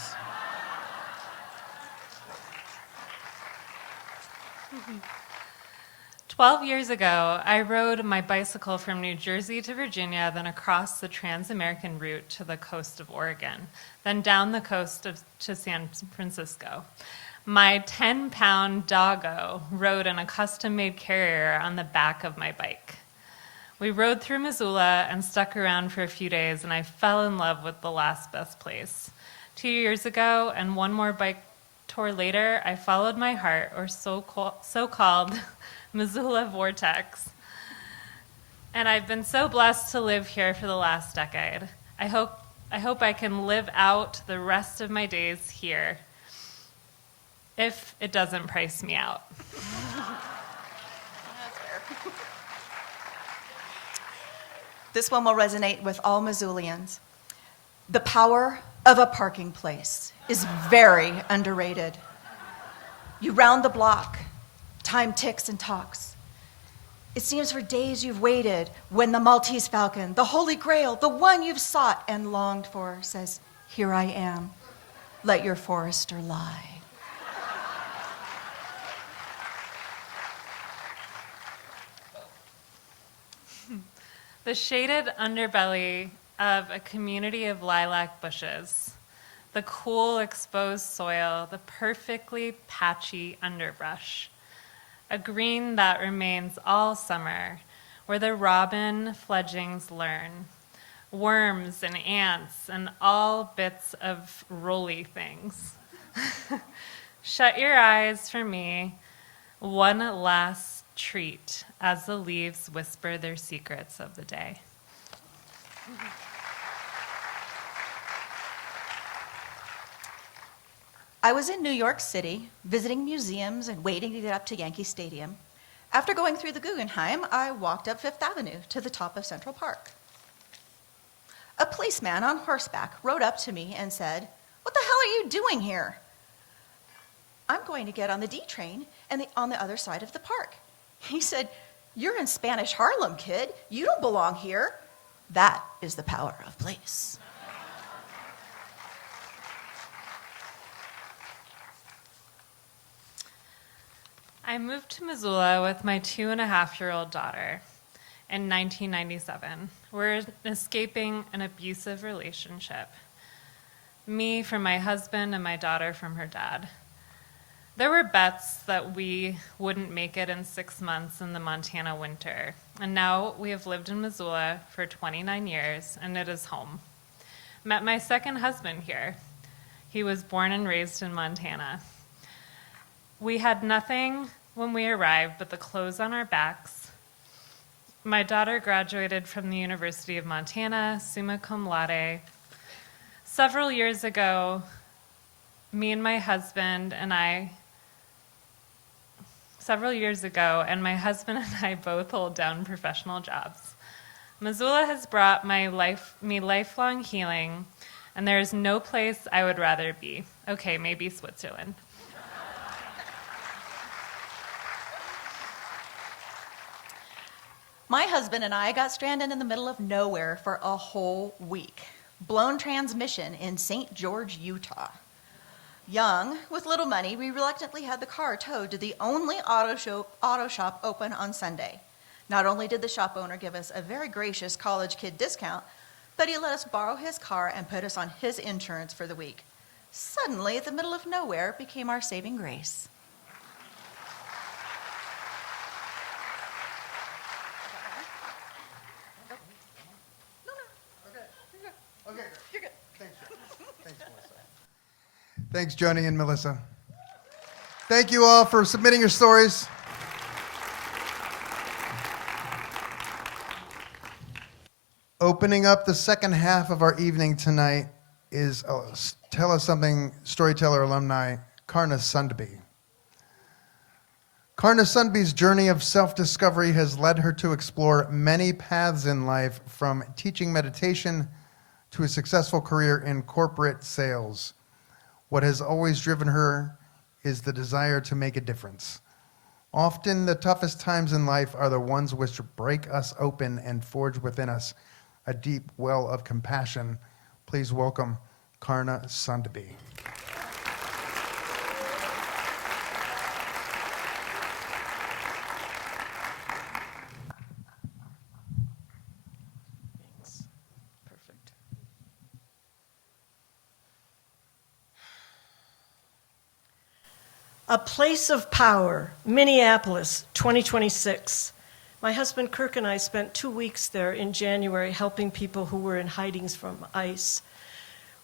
12 years ago, I rode my bicycle from New Jersey to Virginia, then across the Trans-American route to the coast of Oregon, then down the coast to San Francisco. My 10-pound doggo rode in a custom-made carrier on the back of my bike. We rode through Missoula and stuck around for a few days, and I fell in love with the last best place. 2 years ago, and one more bike tour later, I followed my heart, or so-called Missoula vortex. And I've been so blessed to live here for the last decade. I hope I can live out the rest of my days here, if it doesn't price me out. This one will resonate with all Missoulians. The power of a parking place is very underrated. You round the block, time ticks and talks. It seems for days you've waited when the Maltese Falcon, the Holy Grail, the one you've sought and longed for, says, "Here I am. Let your forester lie." The shaded underbelly of a community of lilac bushes, the cool exposed soil, the perfectly patchy underbrush, a green that remains all summer, where the robin fledglings learn, worms and ants and all bits of roly things. Shut your eyes for me, one last treat as the leaves whisper their secrets of the day. I was in New York City, visiting museums and waiting to get up to Yankee Stadium. After going through the Guggenheim, I walked up Fifth Avenue to the top of Central Park. A policeman on horseback rode up to me and said, "What the hell are you doing here?" "I'm going to get on the D train and on the other side of the park." He said, "You're in Spanish Harlem, kid. You don't belong here." That is the power of place. I moved to Missoula with my 2.5-year-old daughter in 1997. We're escaping an abusive relationship. Me from my husband and my daughter from her dad. There were bets that we wouldn't make it in 6 months in the Montana winter. And now we have lived in Missoula for 29 years, and it is home. Met my second husband here. He was born and raised in Montana. We had nothing when we arrived but the clothes on our backs. My daughter graduated from the University of Montana, summa cum laude. Several years ago, my husband and I both hold down professional jobs. Missoula has brought me lifelong healing, and there is no place I would rather be. Okay, maybe Switzerland. My husband and I got stranded in the middle of nowhere for a whole week. Blown transmission in St. George, Utah. Young, with little money, we reluctantly had the car towed to the only auto shop open on Sunday. Not only did the shop owner give us a very gracious college kid discount, but he let us borrow his car and put us on his insurance for the week. Suddenly, the middle of nowhere became our saving grace. Thanks, Joni and Melissa. Thank you all for submitting your stories. Opening up the second half of our evening tonight is Tell Us Something storyteller alumni, Karna Sundby. Karna Sundby's journey of self-discovery has led her to explore many paths in life, from teaching meditation to a successful career in corporate sales. What has always driven her is the desire to make a difference. Often the toughest times in life are the ones which break us open and forge within us a deep well of compassion. Please welcome Karna Sundeby. Thanks. Perfect. A Place of Power, Minneapolis, 2026. My husband Kirk and I spent 2 weeks there in January helping people who were in hidings from ICE.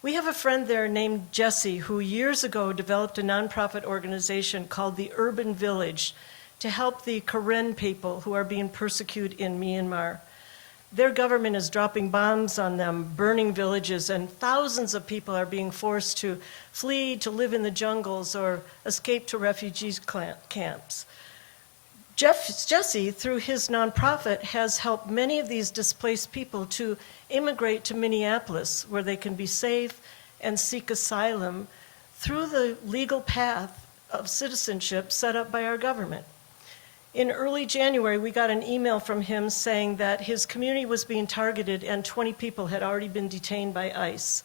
We have a friend there named Jesse who years ago developed a nonprofit organization called the Urban Village to help the Karen people who are being persecuted in Myanmar. Their government is dropping bombs on them, burning villages, and thousands of people are being forced to flee to live in the jungles or escape to refugee camps. Jesse, through his nonprofit, has helped many of these displaced people to immigrate to Minneapolis, where they can be safe and seek asylum through the legal path of citizenship set up by our government. In early January, we got an email from him saying that his community was being targeted and 20 people had already been detained by ICE.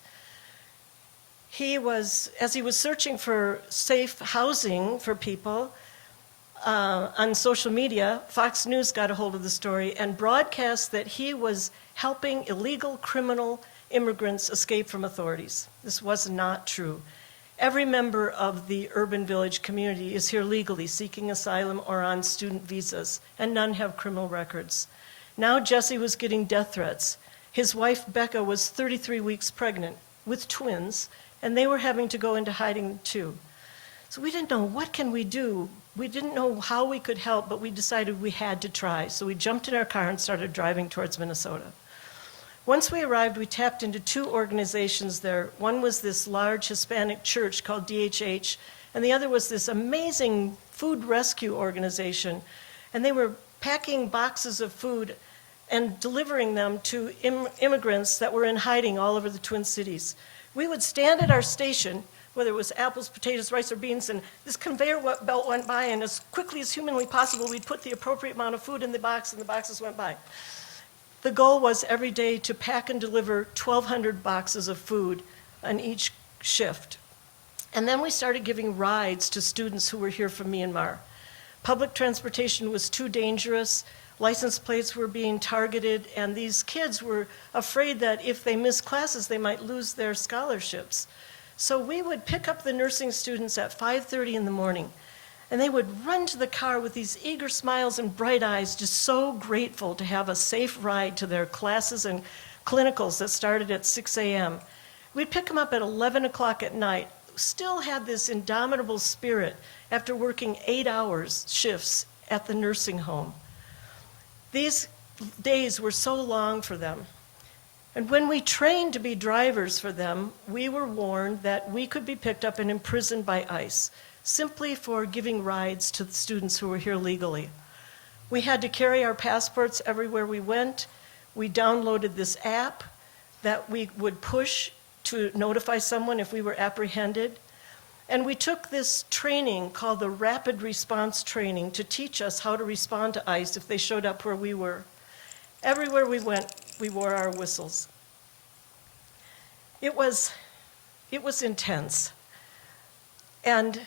As he was searching for safe housing for people on social media, Fox News got a hold of the story and broadcast that he was helping illegal criminal immigrants escape from authorities. This was not true. Every member of the Urban Village community is here legally, seeking asylum or on student visas, and none have criminal records. Now Jesse was getting death threats. His wife, Becca, was 33 weeks pregnant with twins, and they were having to go into hiding too. So we didn't know, what can we do? We didn't know how we could help, but we decided we had to try. So we jumped in our car and started driving towards Minnesota. Once we arrived, we tapped into 2 organizations there. One was this large Hispanic church called DHH, and the other was this amazing food rescue organization. And they were packing boxes of food and delivering them to immigrants that were in hiding all over the Twin Cities. We would stand at our station, whether it was apples, potatoes, rice, or beans, and this conveyor belt went by, and as quickly as humanly possible, we'd put the appropriate amount of food in the box, and the boxes went by. The goal was every day to pack and deliver 1,200 boxes of food on each shift. And then we started giving rides to students who were here from Myanmar. Public transportation was too dangerous, license plates were being targeted, and these kids were afraid that if they missed classes, they might lose their scholarships. So we would pick up the nursing students at 5:30 in the morning, and they would run to the car with these eager smiles and bright eyes, just so grateful to have a safe ride to their classes and clinicals that started at 6 a.m. We'd pick them up at 11 o'clock at night, still had this indomitable spirit after working 8-hour shifts at the nursing home. These days were so long for them. And when we trained to be drivers for them, we were warned that we could be picked up and imprisoned by ICE, simply for giving rides to the students who were here legally. We had to carry our passports everywhere we went. We downloaded this app that we would push to notify someone if we were apprehended. And we took this training called the Rapid Response Training to teach us how to respond to ICE if they showed up where we were. Everywhere we went, we wore our whistles. It was intense. And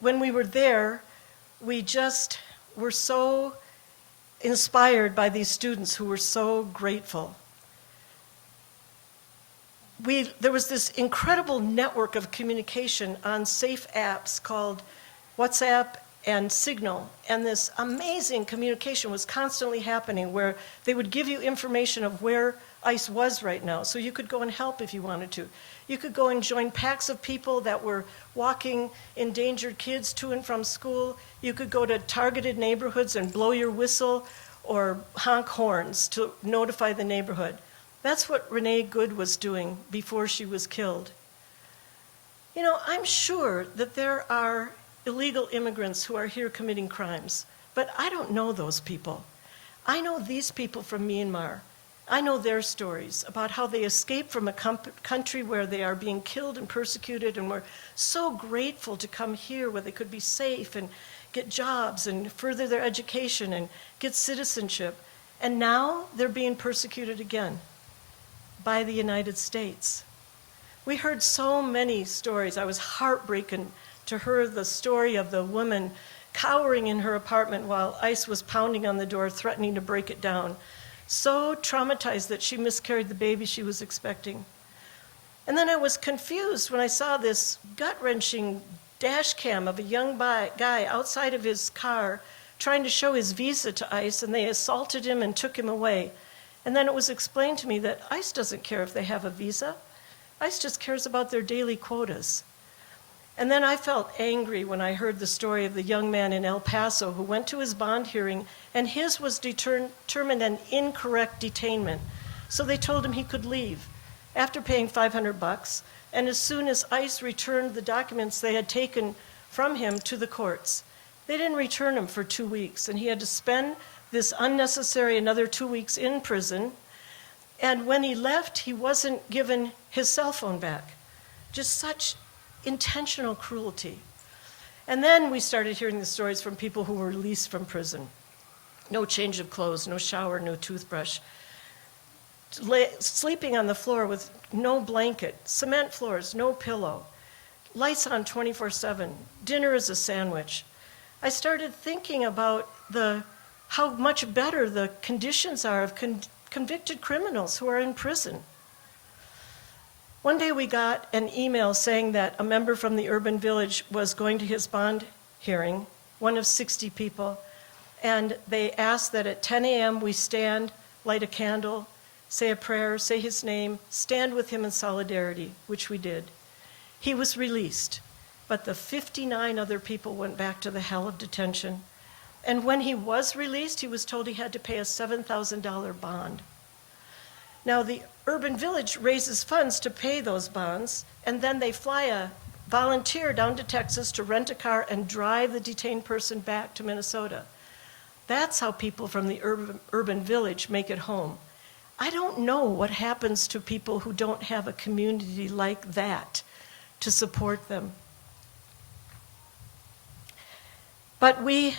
when we were there, we just were so inspired by these students who were so grateful. There was this incredible network of communication on safe apps called WhatsApp and Signal, and this amazing communication was constantly happening where they would give you information of where ICE was right now, so you could go and help if you wanted to. You could go and join packs of people that were walking endangered kids to and from school. You could go to targeted neighborhoods and blow your whistle or honk horns to notify the neighborhood. That's what Renee Good was doing before she was killed. You know, I'm sure that there are illegal immigrants who are here committing crimes, but I don't know those people. I know these people from Myanmar, I know their stories about how they escaped from a country where they are being killed and persecuted, and were so grateful to come here where they could be safe and get jobs and further their education and get citizenship. And now they're being persecuted again by the United States. We heard so many stories. I was heartbroken to hear the story of the woman cowering in her apartment while ICE was pounding on the door, threatening to break it down. So traumatized that she miscarried the baby she was expecting. And then I was confused when I saw this gut-wrenching dash cam of a young guy outside of his car trying to show his visa to ICE, and they assaulted him and took him away. And then it was explained to me that ICE doesn't care if they have a visa. ICE just cares about their daily quotas. And then I felt angry when I heard the story of the young man in El Paso who went to his bond hearing, and his was determined an incorrect detainment. So they told him he could leave after paying $500, and as soon as ICE returned the documents they had taken from him to the courts. They didn't return him for 2 weeks, and he had to spend this unnecessary another 2 weeks in prison. And when he left, he wasn't given his cell phone back. Just such intentional cruelty. And then we started hearing the stories from people who were released from prison. No change of clothes, no shower, no toothbrush. Sleeping on the floor with no blanket, cement floors, no pillow, lights on 24/7, dinner is a sandwich. I started thinking about how much better the conditions are of convicted criminals who are in prison. One day we got an email saying that a member from the urban village was going to his bond hearing, one of 60 people, and they asked that at 10 a.m. we stand, light a candle, say a prayer, say his name, stand with him in solidarity, which we did. He was released, but the 59 other people went back to the hell of detention. And when he was released, he was told he had to pay a $7,000 bond. Now, the urban village raises funds to pay those bonds, and then they fly a volunteer down to Texas to rent a car and drive the detained person back to Minnesota. That's how people from the urban village make it home. I don't know what happens to people who don't have a community like that to support them. But I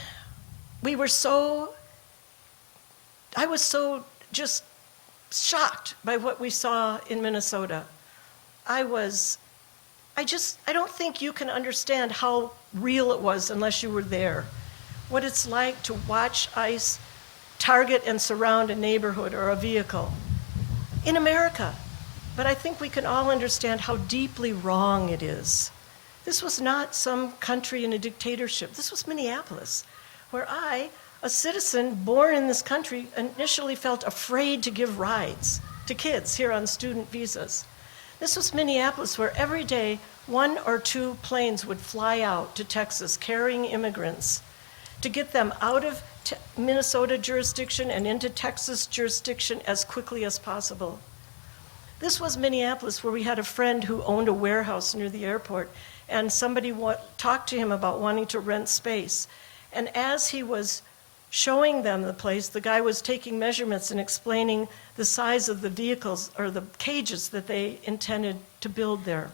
was so just shocked by what we saw in Minnesota. I don't think you can understand how real it was unless you were there. What it's like to watch ICE target and surround a neighborhood or a vehicle in America. But I think we can all understand how deeply wrong it is. This was not some country in a dictatorship. This was Minneapolis, where I, a citizen born in this country, initially felt afraid to give rides to kids here on student visas. This was Minneapolis, where every day 1 or 2 planes would fly out to Texas carrying immigrants to get them out of Minnesota jurisdiction and into Texas jurisdiction as quickly as possible. This was Minneapolis, where we had a friend who owned a warehouse near the airport, and somebody talked to him about wanting to rent space. And as he was showing them the place, the guy was taking measurements and explaining the size of the vehicles or the cages that they intended to build there.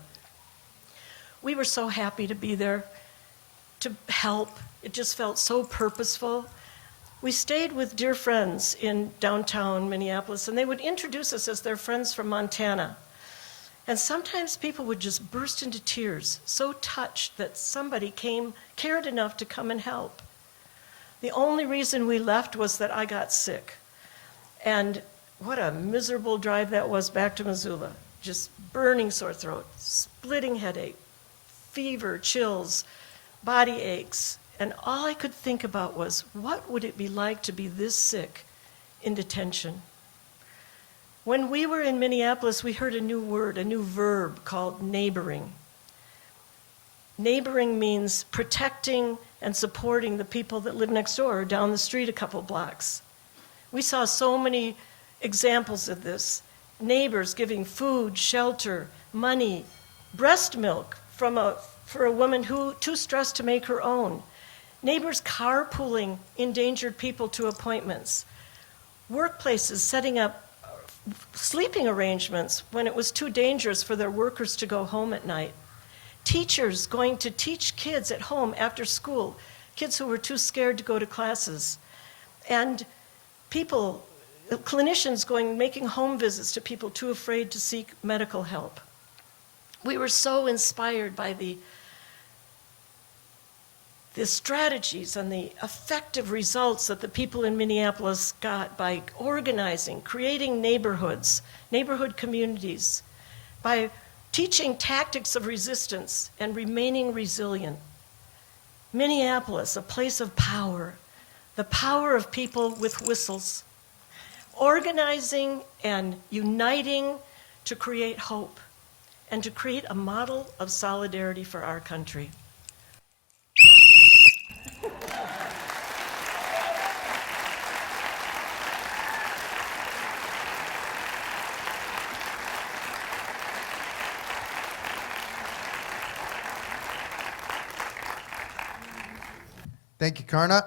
We were so happy to be there, to help. It just felt so purposeful. We stayed with dear friends in downtown Minneapolis, and they would introduce us as their friends from Montana. And sometimes people would just burst into tears, so touched that somebody cared enough to come and help. The only reason we left was that I got sick. And what a miserable drive that was back to Missoula. Just burning sore throat, splitting headache, fever, chills, body aches. And all I could think about was, what would it be like to be this sick in detention? When we were in Minneapolis, we heard a new word, a new verb called neighboring. Neighboring means protecting and supporting the people that live next door or down the street a couple blocks. We saw so many examples of this. Neighbors giving food, shelter, money, breast milk for a woman who too stressed to make her own. Neighbors carpooling endangered people to appointments. Workplaces setting up sleeping arrangements when it was too dangerous for their workers to go home at night. Teachers going to teach kids at home after school, kids who were too scared to go to classes. And people, clinicians making home visits to people too afraid to seek medical help. We were so inspired by the strategies and the effective results that the people in Minneapolis got by organizing, creating neighborhoods, neighborhood communities, by teaching tactics of resistance and remaining resilient. Minneapolis, a place of power, the power of people with whistles, organizing and uniting to create hope and to create a model of solidarity for our country. Thank you, Karna.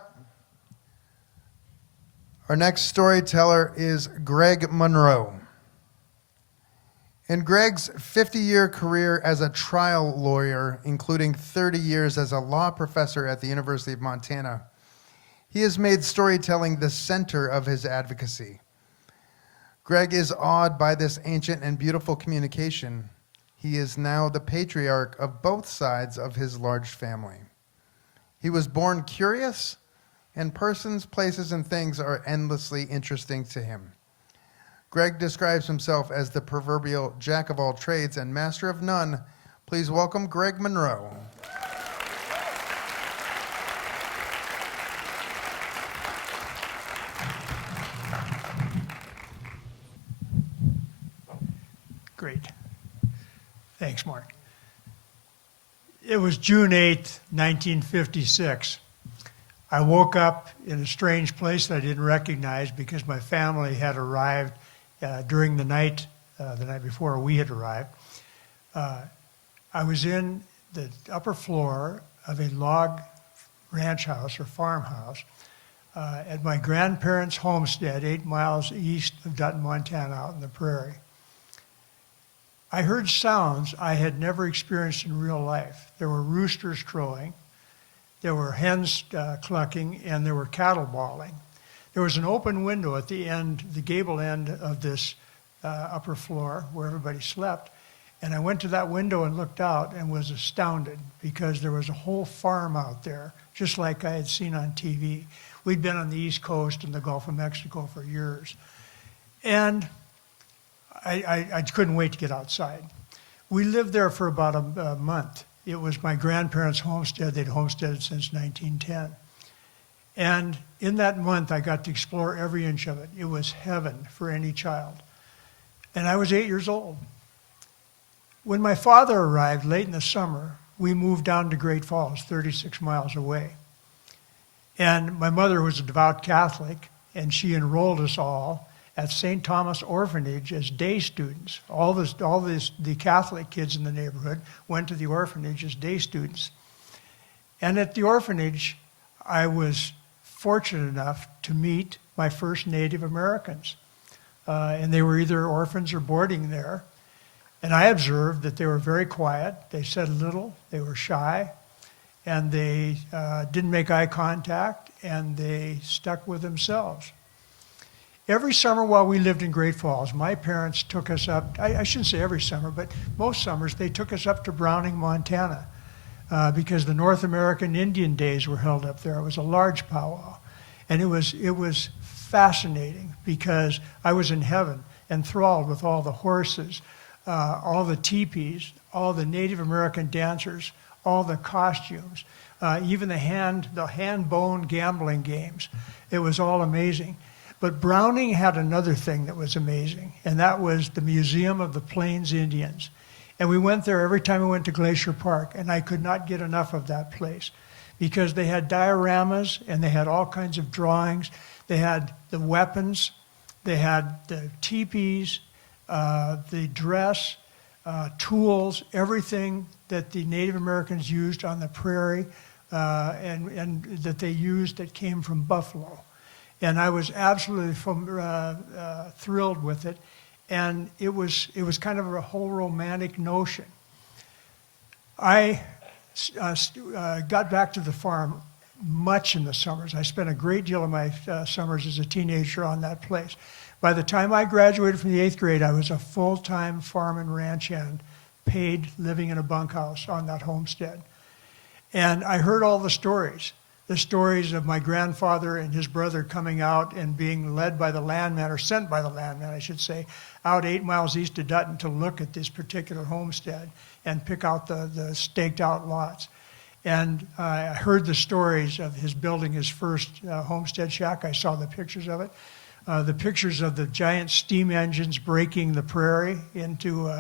Our next storyteller is Greg Monroe. In Greg's 50-year career as a trial lawyer, including 30 years as a law professor at the University of Montana, he has made storytelling the center of his advocacy. Greg is awed by this ancient and beautiful communication. He is now the patriarch of both sides of his large family. He was born curious, and persons, places, and things are endlessly interesting to him. Greg describes himself as the proverbial jack of all trades and master of none. Please welcome Greg Monroe. Great. Thanks, Mark. It was June 8th, 1956. I woke up in a strange place that I didn't recognize because my family had arrived during the night before we had arrived. I was in the upper floor of a log ranch house or farmhouse at my grandparents' homestead 8 miles east of Dutton, Montana, out in the prairie. I heard sounds I had never experienced in real life. There were roosters crowing, there were hens clucking, and there were cattle bawling. There was an open window at the end, the gable end of this upper floor where everybody slept. And I went to that window and looked out and was astounded because there was a whole farm out there, just like I had seen on TV. We'd been on the East Coast and the Gulf of Mexico for years. And I couldn't wait to get outside. We lived there for about a month. It was my grandparents' homestead. They'd homesteaded since 1910. And in that month, I got to explore every inch of it. It was heaven for any child. And I was 8 years old. When my father arrived late in the summer, we moved down to Great Falls, 36 miles away. And my mother was a devout Catholic, and she enrolled us all at St. Thomas Orphanage as day students. All the Catholic kids in the neighborhood went to the orphanage as day students. And at the orphanage, I was fortunate enough to meet my first Native Americans. And they were either orphans or boarding there. And I observed that they were very quiet. They said little, they were shy, and they didn't make eye contact, and they stuck with themselves. Every summer while we lived in Great Falls, my parents took us up, I shouldn't say every summer, but most summers, they took us up to Browning, Montana, because the North American Indian Days were held up there. It was a large powwow. And it was fascinating because I was in heaven, enthralled with all the horses, all the teepees, all the Native American dancers, all the costumes, even the hand-bone gambling games. It was all amazing. But Browning had another thing that was amazing, and that was the Museum of the Plains Indians. And we went there every time we went to Glacier Park, and I could not get enough of that place because they had dioramas and they had all kinds of drawings. They had the weapons, they had the teepees, the dress, tools, everything that the Native Americans used on the prairie and that they used that came from buffalo. And I was absolutely thrilled with it. And it was kind of a whole romantic notion. I got back to the farm much in the summers. I spent a great deal of my summers as a teenager on that place. By the time I graduated from the 8th grade, I was a full-time farm and ranch hand, paid, living in a bunkhouse on that homestead. And I heard all the stories of my grandfather and his brother coming out and being led by the landman, or sent by the landman, I should say, out 8 miles east of Dutton to look at this particular homestead and pick out the staked out lots. And I heard the stories of his building his first homestead shack. I saw the pictures of it. The pictures of the giant steam engines breaking the prairie into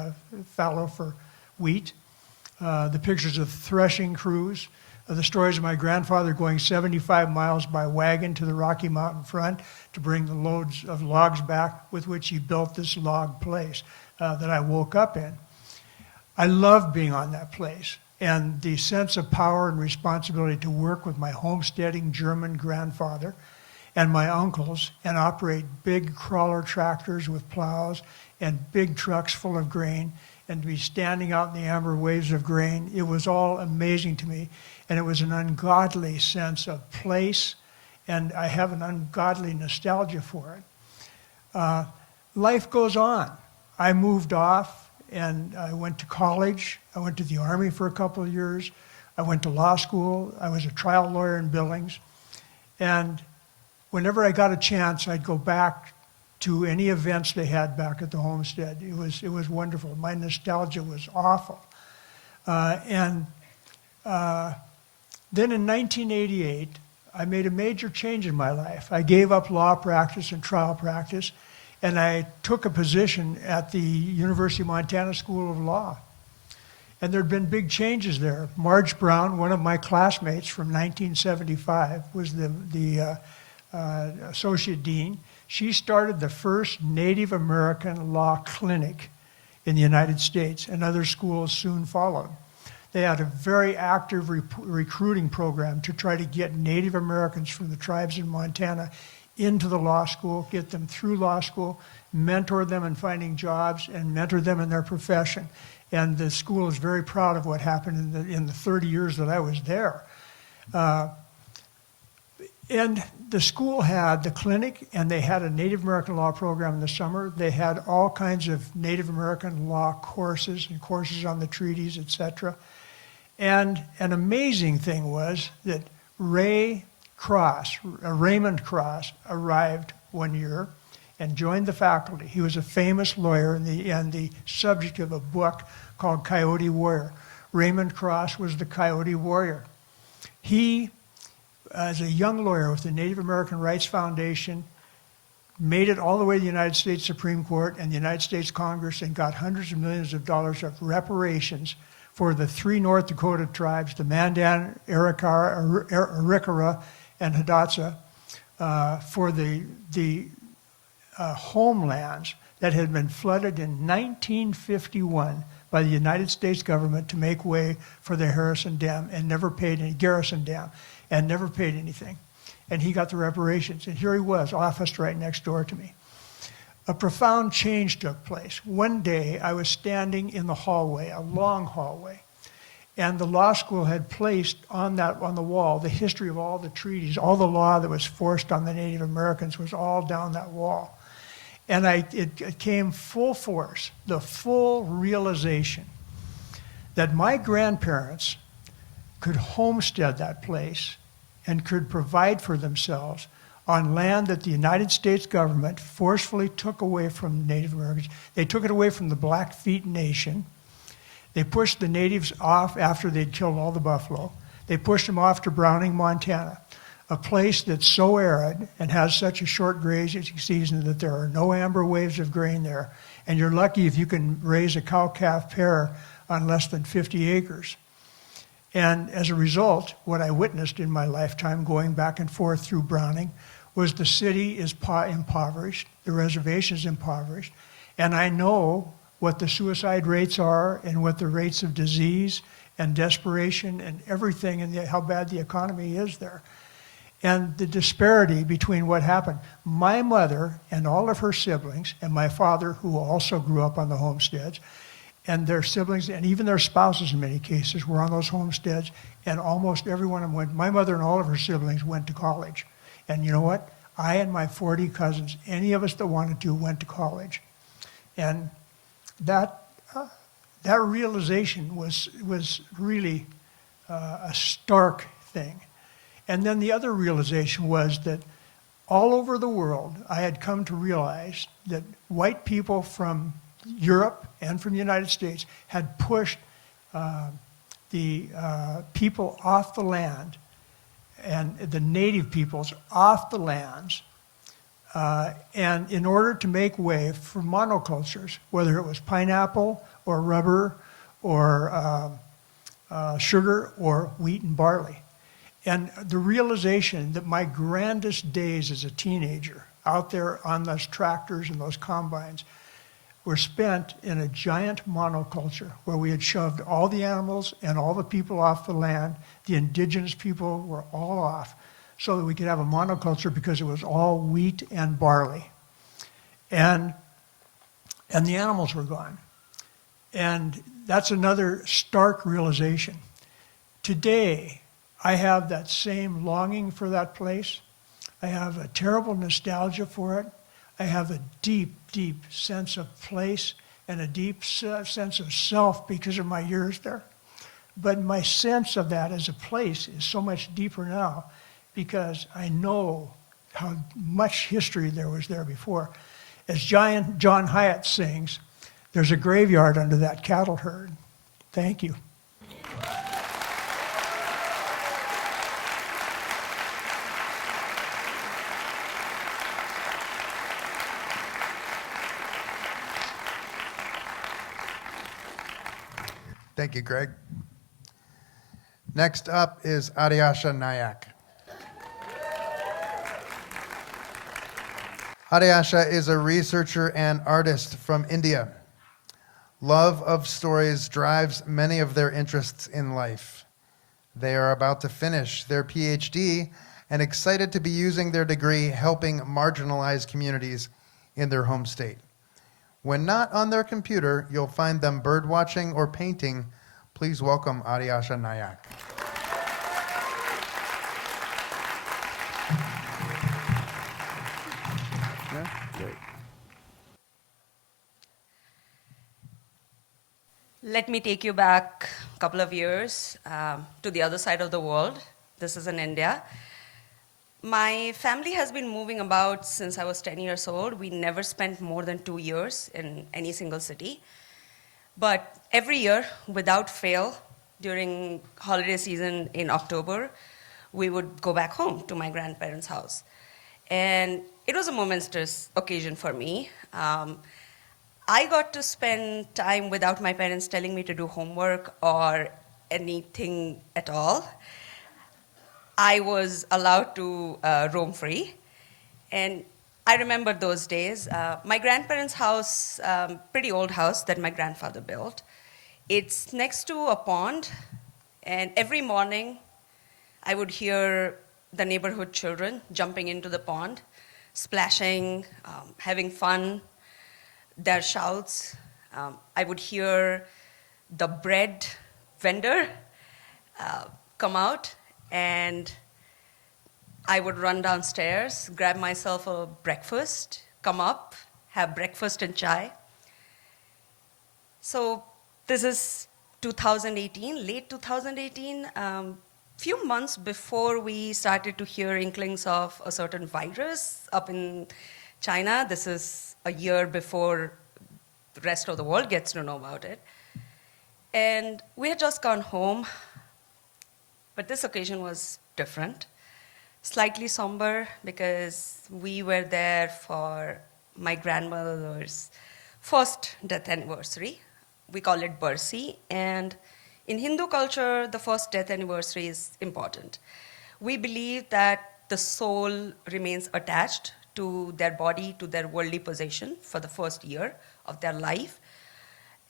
fallow for wheat. The pictures of threshing crews. The stories of my grandfather going 75 miles by wagon to the Rocky Mountain front to bring the loads of logs back with which he built this log place that I woke up in. I loved being on that place, and the sense of power and responsibility to work with my homesteading German grandfather and my uncles and operate big crawler tractors with plows and big trucks full of grain, and to be standing out in the amber waves of grain. It was all amazing to me, and it was an ungodly sense of place, and I have an ungodly nostalgia for it. Life goes on. I moved off, and I went to college. I went to the Army for a couple of years. I went to law school. I was a trial lawyer in Billings. And whenever I got a chance, I'd go back to any events they had back at the homestead. It was wonderful. My nostalgia was awful. Then in 1988, I made a major change in my life. I gave up law practice and trial practice, and I took a position at the University of Montana School of Law. And there had been big changes there. Marge Brown, one of my classmates from 1975, was the associate dean. She started the first Native American law clinic in the United States, and other schools soon followed. They had a very active recruiting program to try to get Native Americans from the tribes in Montana into the law school, get them through law school, mentor them in finding jobs, and mentor them in their profession. And the school is very proud of what happened in the 30 years that I was there. And the school had the clinic, and they had a Native American law program in the summer. They had all kinds of Native American law courses and courses on the treaties, etc. And an amazing thing was that Raymond Cross arrived one year and joined the faculty. He was a famous lawyer and the subject of a book called Coyote Warrior. Raymond Cross was the Coyote Warrior. He, as a young lawyer with the Native American Rights Foundation, made it all the way to the United States Supreme Court and the United States Congress and got hundreds of millions of dollars of reparations for the 3 North Dakota tribes, the Mandan, Arikara, and Hidatsa, for the homelands that had been flooded in 1951 by the United States government to make way for the Garrison Dam and never paid anything. And he got the reparations. And here he was, officed right next door to me. A profound change took place. One day, I was standing in the hallway, a long hallway, and the law school had placed on the wall the history of all the treaties, all the law that was forced on the Native Americans was all down that wall. And it came full force, the full realization that my grandparents could homestead that place and could provide for themselves on land that the United States government forcefully took away from Native Americans. They took it away from the Blackfeet Nation. They pushed the natives off after they'd killed all the buffalo. They pushed them off to Browning, Montana, a place that's so arid and has such a short grazing season that there are no amber waves of grain there. And you're lucky if you can raise a cow-calf pair on less than 50 acres. And as a result, what I witnessed in my lifetime going back and forth through Browning was the city is impoverished, the reservation is impoverished, and I know what the suicide rates are and what the rates of disease and desperation and everything and how bad the economy is there. And the disparity between what happened. My mother and all of her siblings, and my father, who also grew up on the homesteads, and their siblings, and even their spouses in many cases, were on those homesteads, and almost everyone of them went. My mother and all of her siblings went to college. And you know what? I and my 40 cousins, any of us that wanted to, went to college. And that realization was really a stark thing. And then the other realization was that all over the world, I had come to realize that white people from Europe and from the United States had pushed the people off the land and the native peoples off the lands, and in order to make way for monocultures, whether it was pineapple or rubber or sugar or wheat and barley. And the realization that my grandest days as a teenager out there on those tractors and those combines were spent in a giant monoculture where we had shoved all the animals and all the people off the land. The indigenous people were all off so that we could have a monoculture because it was all wheat and barley. And the animals were gone. And that's another stark realization. Today, I have that same longing for that place. I have a terrible nostalgia for it. I have a deep, deep sense of place and a deep sense of self because of my years there. But my sense of that as a place is so much deeper now because I know how much history there was there before. As John Hyatt sings, there's a graveyard under that cattle herd. Thank you. Thank you, Greg. Next up is Aryasha Nayak. Aryasha is a researcher and artist from India. Love of stories drives many of their interests in life. They are about to finish their PhD and excited to be using their degree helping marginalized communities in their home state. When not on their computer, you'll find them birdwatching or painting. Please welcome Aryasha Nayak. Let me take you back a couple of years to the other side of the world. This is in India. My family has been moving about since I was 10 years old. We never spent more than 2 years in any single city. But every year, without fail, during holiday season in October, we would go back home to my grandparents' house. And it was a momentous occasion for me. I got to spend time without my parents telling me to do homework or anything at all. I was allowed to roam free. And I remember those days. My grandparents' house, pretty old house that my grandfather built. It's next to a pond. And every morning, I would hear the neighborhood children jumping into the pond, splashing, having fun, their shouts. I would hear the bread vendor come out, and I would run downstairs, grab myself a breakfast, come up, have breakfast and chai. So this is 2018, late 2018, few months before we started to hear inklings of a certain virus up in China. This is a year before the rest of the world gets to know about it. And we had just gone home, but this occasion was different. Slightly somber because we were there for my grandmother's first death anniversary. We call it Barsi, and in Hindu culture, the first death anniversary is important. We believe that the soul remains attached to their body, to their worldly possession for the first year of their life.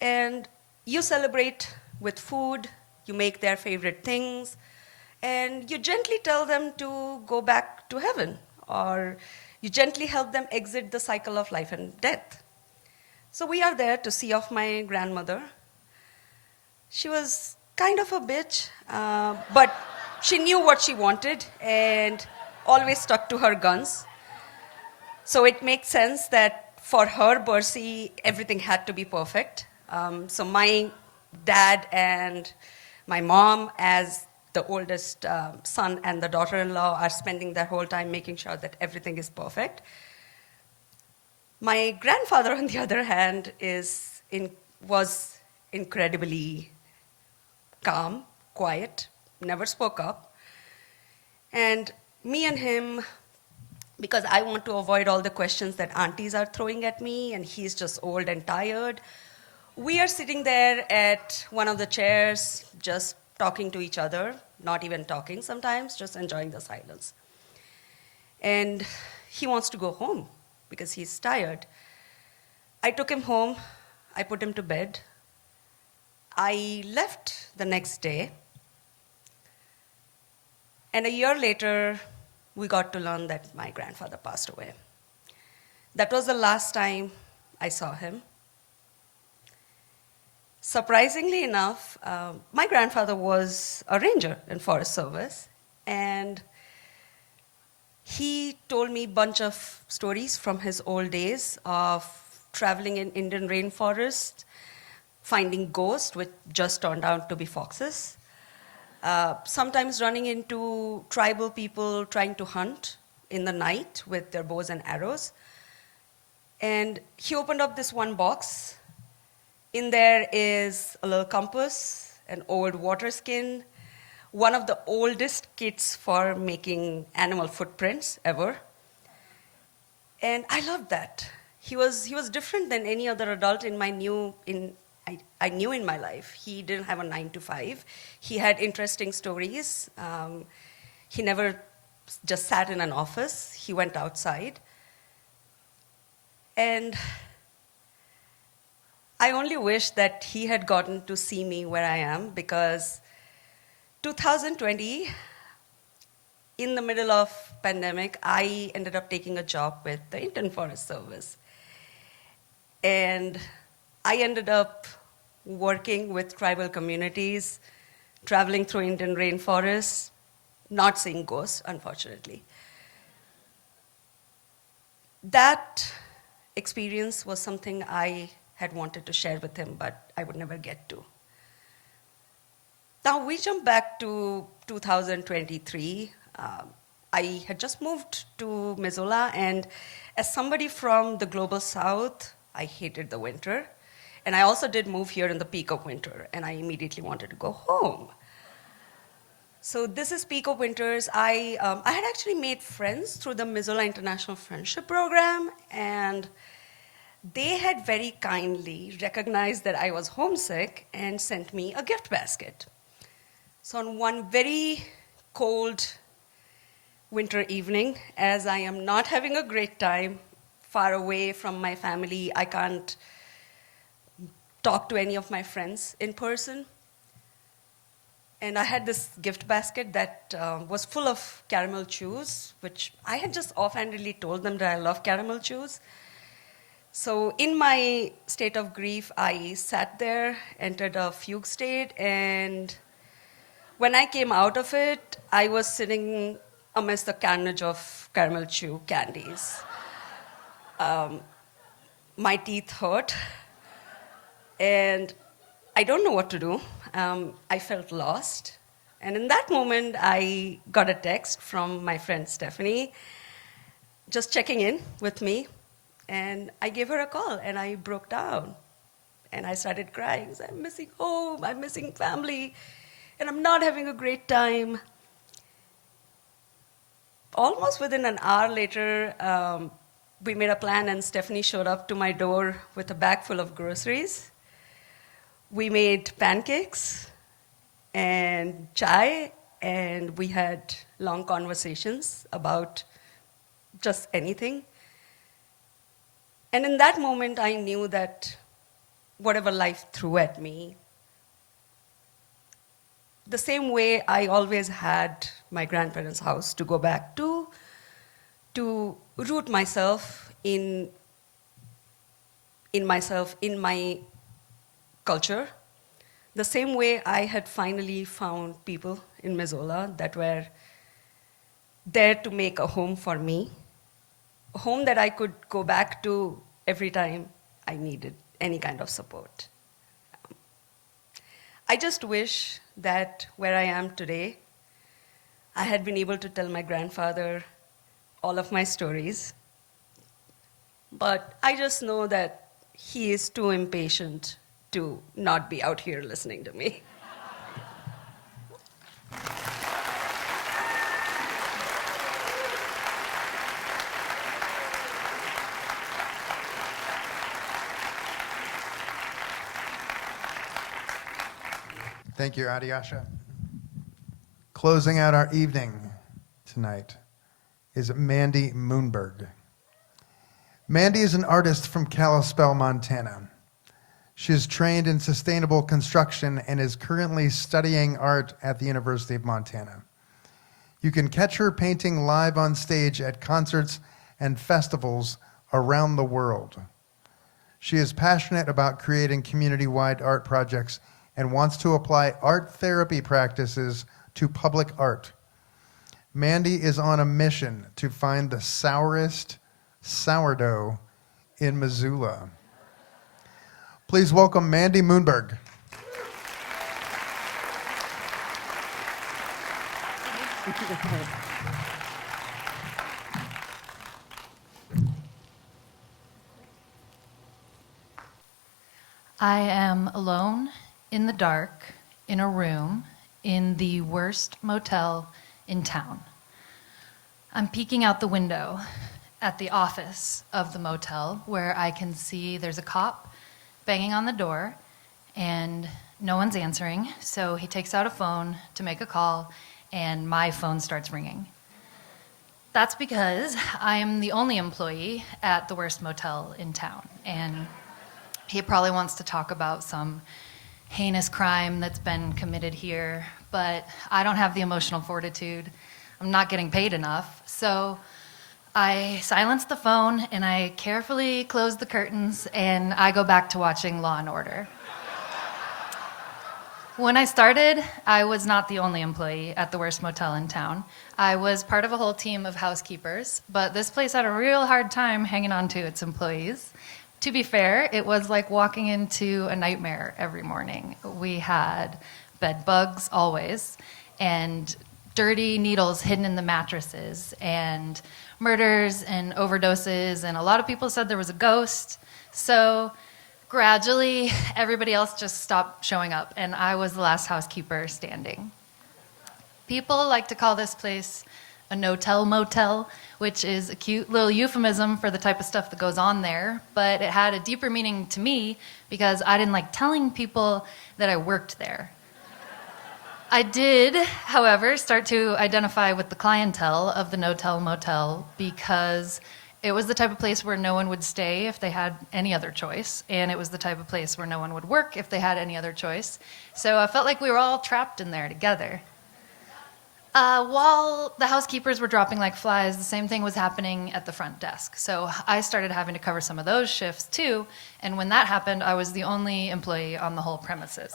And you celebrate with food, you make their favorite things, and you gently tell them to go back to heaven, or you gently help them exit the cycle of life and death. So we are there to see off my grandmother. She was kind of a bitch, but she knew what she wanted and always stuck to her guns. So it makes sense that for her, Bercy, everything had to be perfect. So my dad and my mom, as the oldest son and the daughter-in-law, are spending their whole time making sure that everything is perfect. My grandfather, on the other hand, was incredibly calm, quiet, never spoke up. And me and him, because I want to avoid all the questions that aunties are throwing at me, and he's just old and tired, we are sitting there at one of the chairs, just talking to each other, not even talking sometimes, just enjoying the silence. And he wants to go home because he's tired. I took him home, I put him to bed. I left the next day, and a year later, we got to learn that my grandfather passed away. That was the last time I saw him. Surprisingly enough, my grandfather was a ranger in Forest Service, and he told me a bunch of stories from his old days of traveling in Indian rainforest, finding ghosts, which just turned out to be foxes, sometimes running into tribal people trying to hunt in the night with their bows and arrows. And he opened up this one box. In there is a little compass, an old water skin, one of the oldest kits for making animal footprints ever. And I loved that. He was different than any other adult I knew in my life. He didn't have a 9 to 5. He had interesting stories. He never just sat in an office. He went outside. And I only wish that he had gotten to see me where I am, because 2020, in the middle of pandemic, I ended up taking a job with the Indian Forest Service. And I ended up working with tribal communities, traveling through Indian rainforests, not seeing ghosts, unfortunately. That experience was something I had wanted to share with him, but I would never get to. Now we jump back to 2023. I had just moved to Missoula, and as somebody from the global south, I hated the winter. And I also did move here in the peak of winter, and I immediately wanted to go home. So this is peak of winters. I had actually made friends through the Missoula International Friendship Program, and they had very kindly recognized that I was homesick and sent me a gift basket. So on one very cold winter evening, as I am not having a great time, far away from my family, I can't talk to any of my friends in person. And I had this gift basket that was full of caramel chews, which I had just offhandedly told them that I love caramel chews. So in my state of grief, I sat there, entered a fugue state, and when I came out of it, I was sitting amidst the carnage of caramel chew candies. My teeth hurt, and I don't know what to do. I felt lost. And in that moment, I got a text from my friend Stephanie, just checking in with me. And I gave her a call, and I broke down. And I started crying. So I'm missing home, I'm missing family, and I'm not having a great time. Almost within an hour later, we made a plan, and Stephanie showed up to my door with a bag full of groceries. We made pancakes and chai, and we had long conversations about just anything. And in that moment, I knew that whatever life threw at me, the same way I always had my grandparents' house to go back to root myself in myself, in my culture, the same way I had finally found people in Missoula that were there to make a home for me, a home that I could go back to every time I needed any kind of support. I just wish that where I am today, I had been able to tell my grandfather all of my stories. But I just know that he is too impatient to not be out here listening to me. Thank you, Adyasha. Closing out our evening tonight is Mandy Moonberg. Mandy is an artist from Kalispell, Montana. She is trained in sustainable construction and is currently studying art at the University of Montana. You can catch her painting live on stage at concerts and festivals around the world. She is passionate about creating community-wide art projects and wants to apply art therapy practices to public art. Mandy is on a mission to find the sourest sourdough in Missoula. Please welcome Mandy Moonberg. I am alone in the dark in a room in the worst motel in town. I'm peeking out the window at the office of the motel where I can see there's a cop banging on the door and no one's answering, so he takes out a phone to make a call and my phone starts ringing. That's because I am the only employee at the worst motel in town, and he probably wants to talk about some heinous crime that's been committed here, but I don't have the emotional fortitude. I'm not getting paid enough, so I silence the phone and I carefully close the curtains and I go back to watching Law and Order. When I started, I was not the only employee at the worst motel in town. I was part of a whole team of housekeepers, but this place had a real hard time hanging on to its employees. To be fair, it was like walking into a nightmare every morning. We had bed bugs always, and dirty needles hidden in the mattresses, and murders and overdoses, and a lot of people said there was a ghost. So gradually, everybody else just stopped showing up, and I was the last housekeeper standing. People like to call this place a no-tell motel, which is a cute little euphemism for the type of stuff that goes on there, but it had a deeper meaning to me because I didn't like telling people that I worked there. I did, however, start to identify with the clientele of the no-tell motel because it was the type of place where no one would stay if they had any other choice, and it was the type of place where no one would work if they had any other choice. So I felt like we were all trapped in there together. While the housekeepers were dropping like flies, the same thing was happening at the front desk. So I started having to cover some of those shifts too, and when that happened, I was the only employee on the whole premises.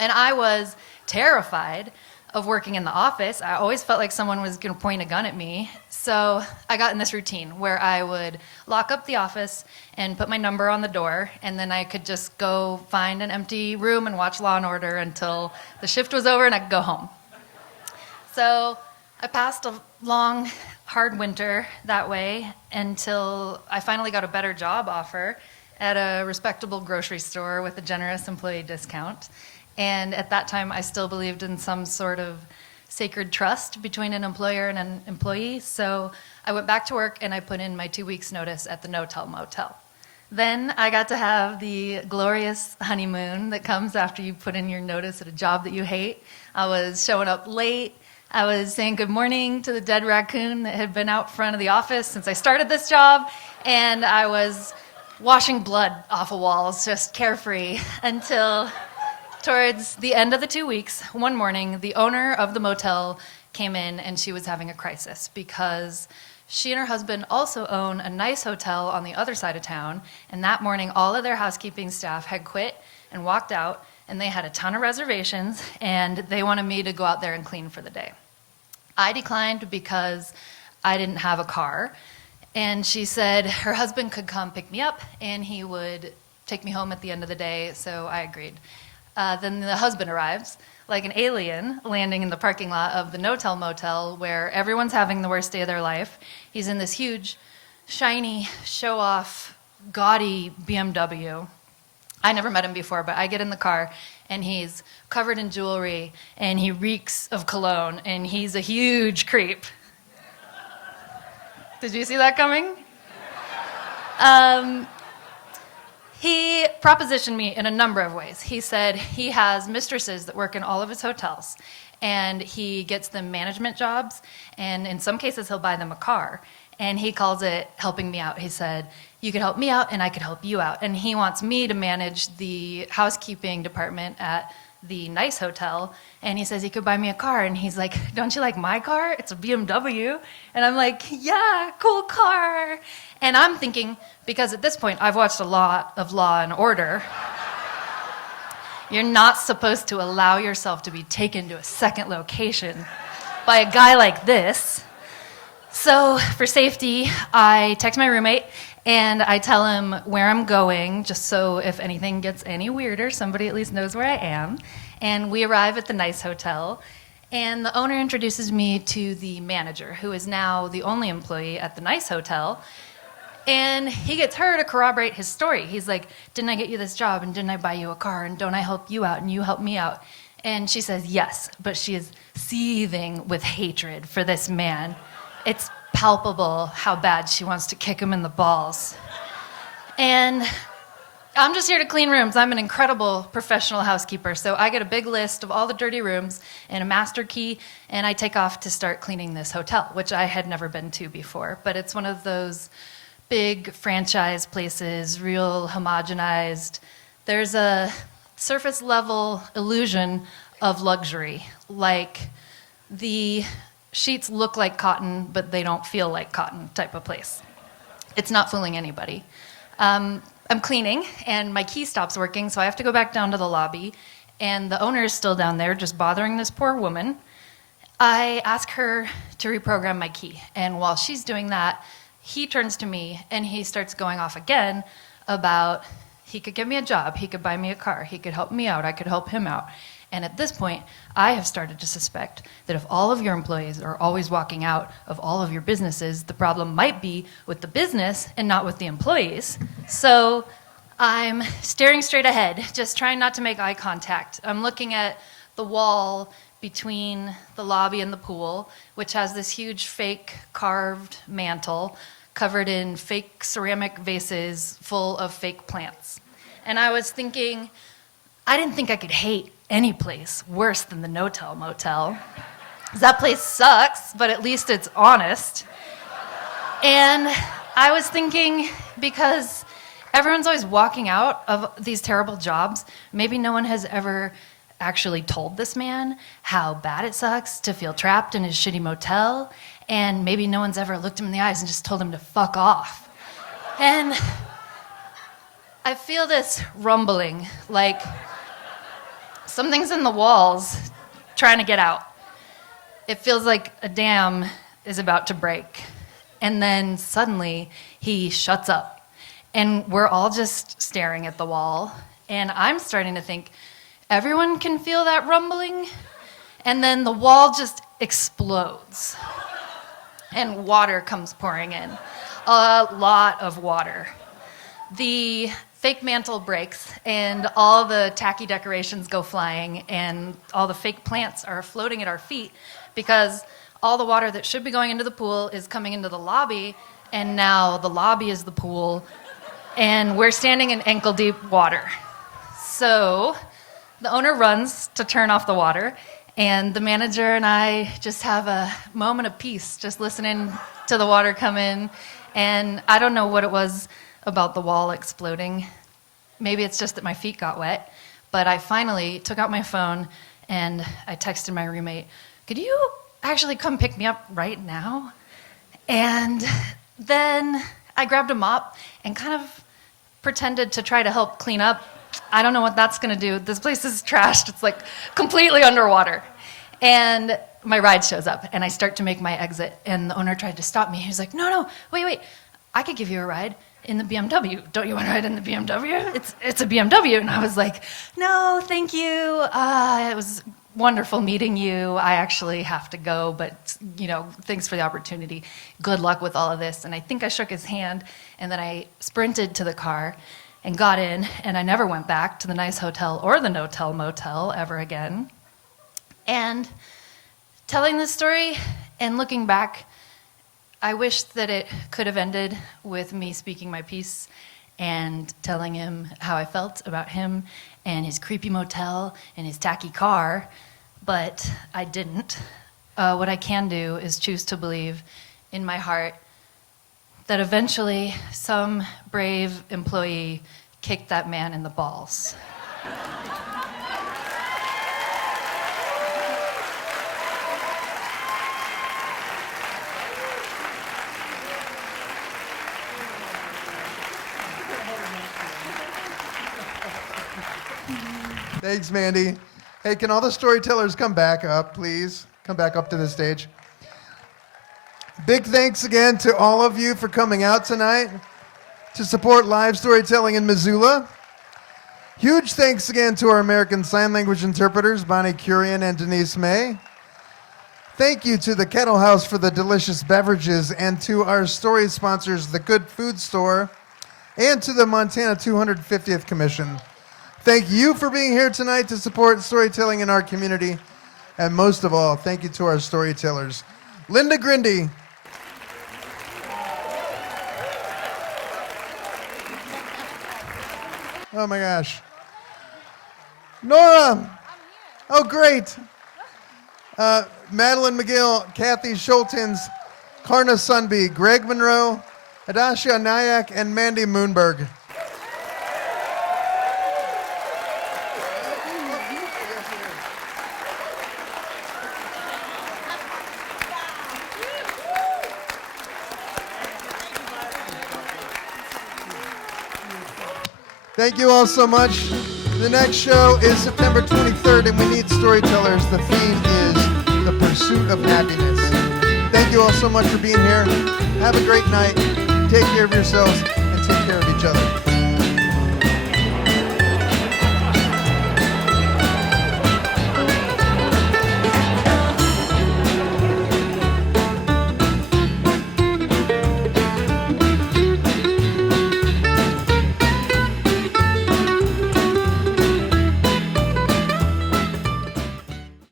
And I was terrified of working in the office. I always felt like someone was going to point a gun at me. So I got in this routine where I would lock up the office and put my number on the door, and then I could just go find an empty room and watch Law and Order until the shift was over and I could go home. So I passed a long, hard winter that way until I finally got a better job offer at a respectable grocery store with a generous employee discount. And at that time, I still believed in some sort of sacred trust between an employer and an employee. So I went back to work and I put in my 2 weeks' notice at the no-tell motel. Then I got to have the glorious honeymoon that comes after you put in your notice at a job that you hate. I was showing up late. I was saying good morning to the dead raccoon that had been out front of the office since I started this job. And I was washing blood off of walls, just carefree, until Towards the end of the 2 weeks, one morning, the owner of the motel came in and she was having a crisis because she and her husband also own a nice hotel on the other side of town, and that morning all of their housekeeping staff had quit and walked out, and they had a ton of reservations, and they wanted me to go out there and clean for the day. I declined because I didn't have a car, and she said her husband could come pick me up and he would take me home at the end of the day, so I agreed. Then the husband arrives, like an alien, landing in the parking lot of the no-tell motel where everyone's having the worst day of their life. He's in this huge, shiny, show-off, gaudy BMW. I never met him before, but I get in the car, and he's covered in jewelry, and he reeks of cologne, and he's a huge creep. Did you see that coming? He propositioned me in a number of ways. He said he has mistresses that work in all of his hotels, and he gets them management jobs, and in some cases he'll buy them a car, and he calls it helping me out. He said, you could help me out and I could help you out, and he wants me to manage the housekeeping department at the nice hotel, and he says he could buy me a car, and he's like, don't you like my car? It's a BMW. And I'm like, yeah, cool car. And I'm thinking, because at this point I've watched a lot of Law and Order, you're not supposed to allow yourself to be taken to a second location by a guy like this. So for safety, I text my roommate and I tell him where I'm going, just so if anything gets any weirder, somebody at least knows where I am. And we arrive at the nice hotel, and the owner introduces me to the manager, who is now the only employee at the nice hotel. And he gets her to corroborate his story. He's like, didn't I get you this job, and didn't I buy you a car, and don't I help you out, and you help me out? And she says yes, but she is seething with hatred for this man. It's palpable how bad she wants to kick him in the balls. And I'm just here to clean rooms. I'm an incredible professional housekeeper, so I get a big list of all the dirty rooms and a master key, and I take off to start cleaning this hotel, which I had never been to before. But it's one of those big franchise places, real homogenized. There's a surface level illusion of luxury, like the sheets look like cotton, but they don't feel like cotton type of place. It's not fooling anybody. I'm cleaning, and my key stops working, so I have to go back down to the lobby, and the owner is still down there just bothering this poor woman. I ask her to reprogram my key, and while she's doing that, he turns to me, and he starts going off again about he could give me a job, he could buy me a car, he could help me out, I could help him out. And at this point, I have started to suspect that if all of your employees are always walking out of all of your businesses, the problem might be with the business and not with the employees. So I'm staring straight ahead, just trying not to make eye contact. I'm looking at the wall between the lobby and the pool, which has this huge fake carved mantle covered in fake ceramic vases full of fake plants. And I was thinking, I didn't think I could hate any place worse than the no-tell motel. That place sucks, but at least it's honest. And I was thinking, because everyone's always walking out of these terrible jobs, maybe no one has ever actually told this man how bad it sucks to feel trapped in his shitty motel, and maybe no one's ever looked him in the eyes and just told him to fuck off. And I feel this rumbling, like something's in the walls trying to get out. It feels like a dam is about to break. And then suddenly he shuts up. And we're all just staring at the wall. And I'm starting to think, everyone can feel that rumbling? And then the wall just explodes. And water comes pouring in. A lot of water. The fake mantle breaks, and all the tacky decorations go flying, and all the fake plants are floating at our feet because all the water that should be going into the pool is coming into the lobby, and now the lobby is the pool, and we're standing in ankle-deep water. So the owner runs to turn off the water, and the manager and I just have a moment of peace, just listening to the water come in, and I don't know what it was about the wall exploding. Maybe it's just that my feet got wet, But I finally took out my phone and I texted my roommate, could you actually come pick me up right now? And then I grabbed a mop and kind of pretended to try to help clean up. I don't know what that's going to do. This place is trashed. It's like completely underwater. And my ride shows up, and I start to make my exit, and the owner tried to stop me. He was like, no, wait, I could give you a ride in the BMW. Don't you want to ride in the BMW? It's a BMW. And I was like, no, thank you. It was wonderful meeting you. I actually have to go, but, thanks for the opportunity. Good luck with all of this. And I think I shook his hand, and then I sprinted to the car and got in, and I never went back to the nice hotel or the no-tell motel ever again. And telling this story and looking back, I wish that it could have ended with me speaking my piece and telling him how I felt about him and his creepy motel and his tacky car, but I didn't. What I can do is choose to believe in my heart that eventually some brave employee kicked that man in the balls. Thanks, Mandy. Hey, can all the storytellers come back up, please? Come back up to the stage. Big thanks again to all of you for coming out tonight to support live storytelling in Missoula. Huge thanks again to our American Sign Language interpreters, Bonnie Curian and Denise May. Thank you to the Kettle House for the delicious beverages, and to our story sponsors, the Good Food Store, and to the Montana 250th Commission. Thank you for being here tonight to support storytelling in our community. And most of all, thank you to our storytellers. Linda Grindy. Oh my gosh. Nora. Oh, great. Madeline McGill, Kathy Schultens, Karna Sunby, Greg Monroe, Adasha Nayak, and Mandy Moonberg. Thank you all so much. The next show is September 23rd, and we need storytellers. The theme is the pursuit of happiness. Thank you all so much for being here. Have a great night. Take care of yourselves and take care of each other.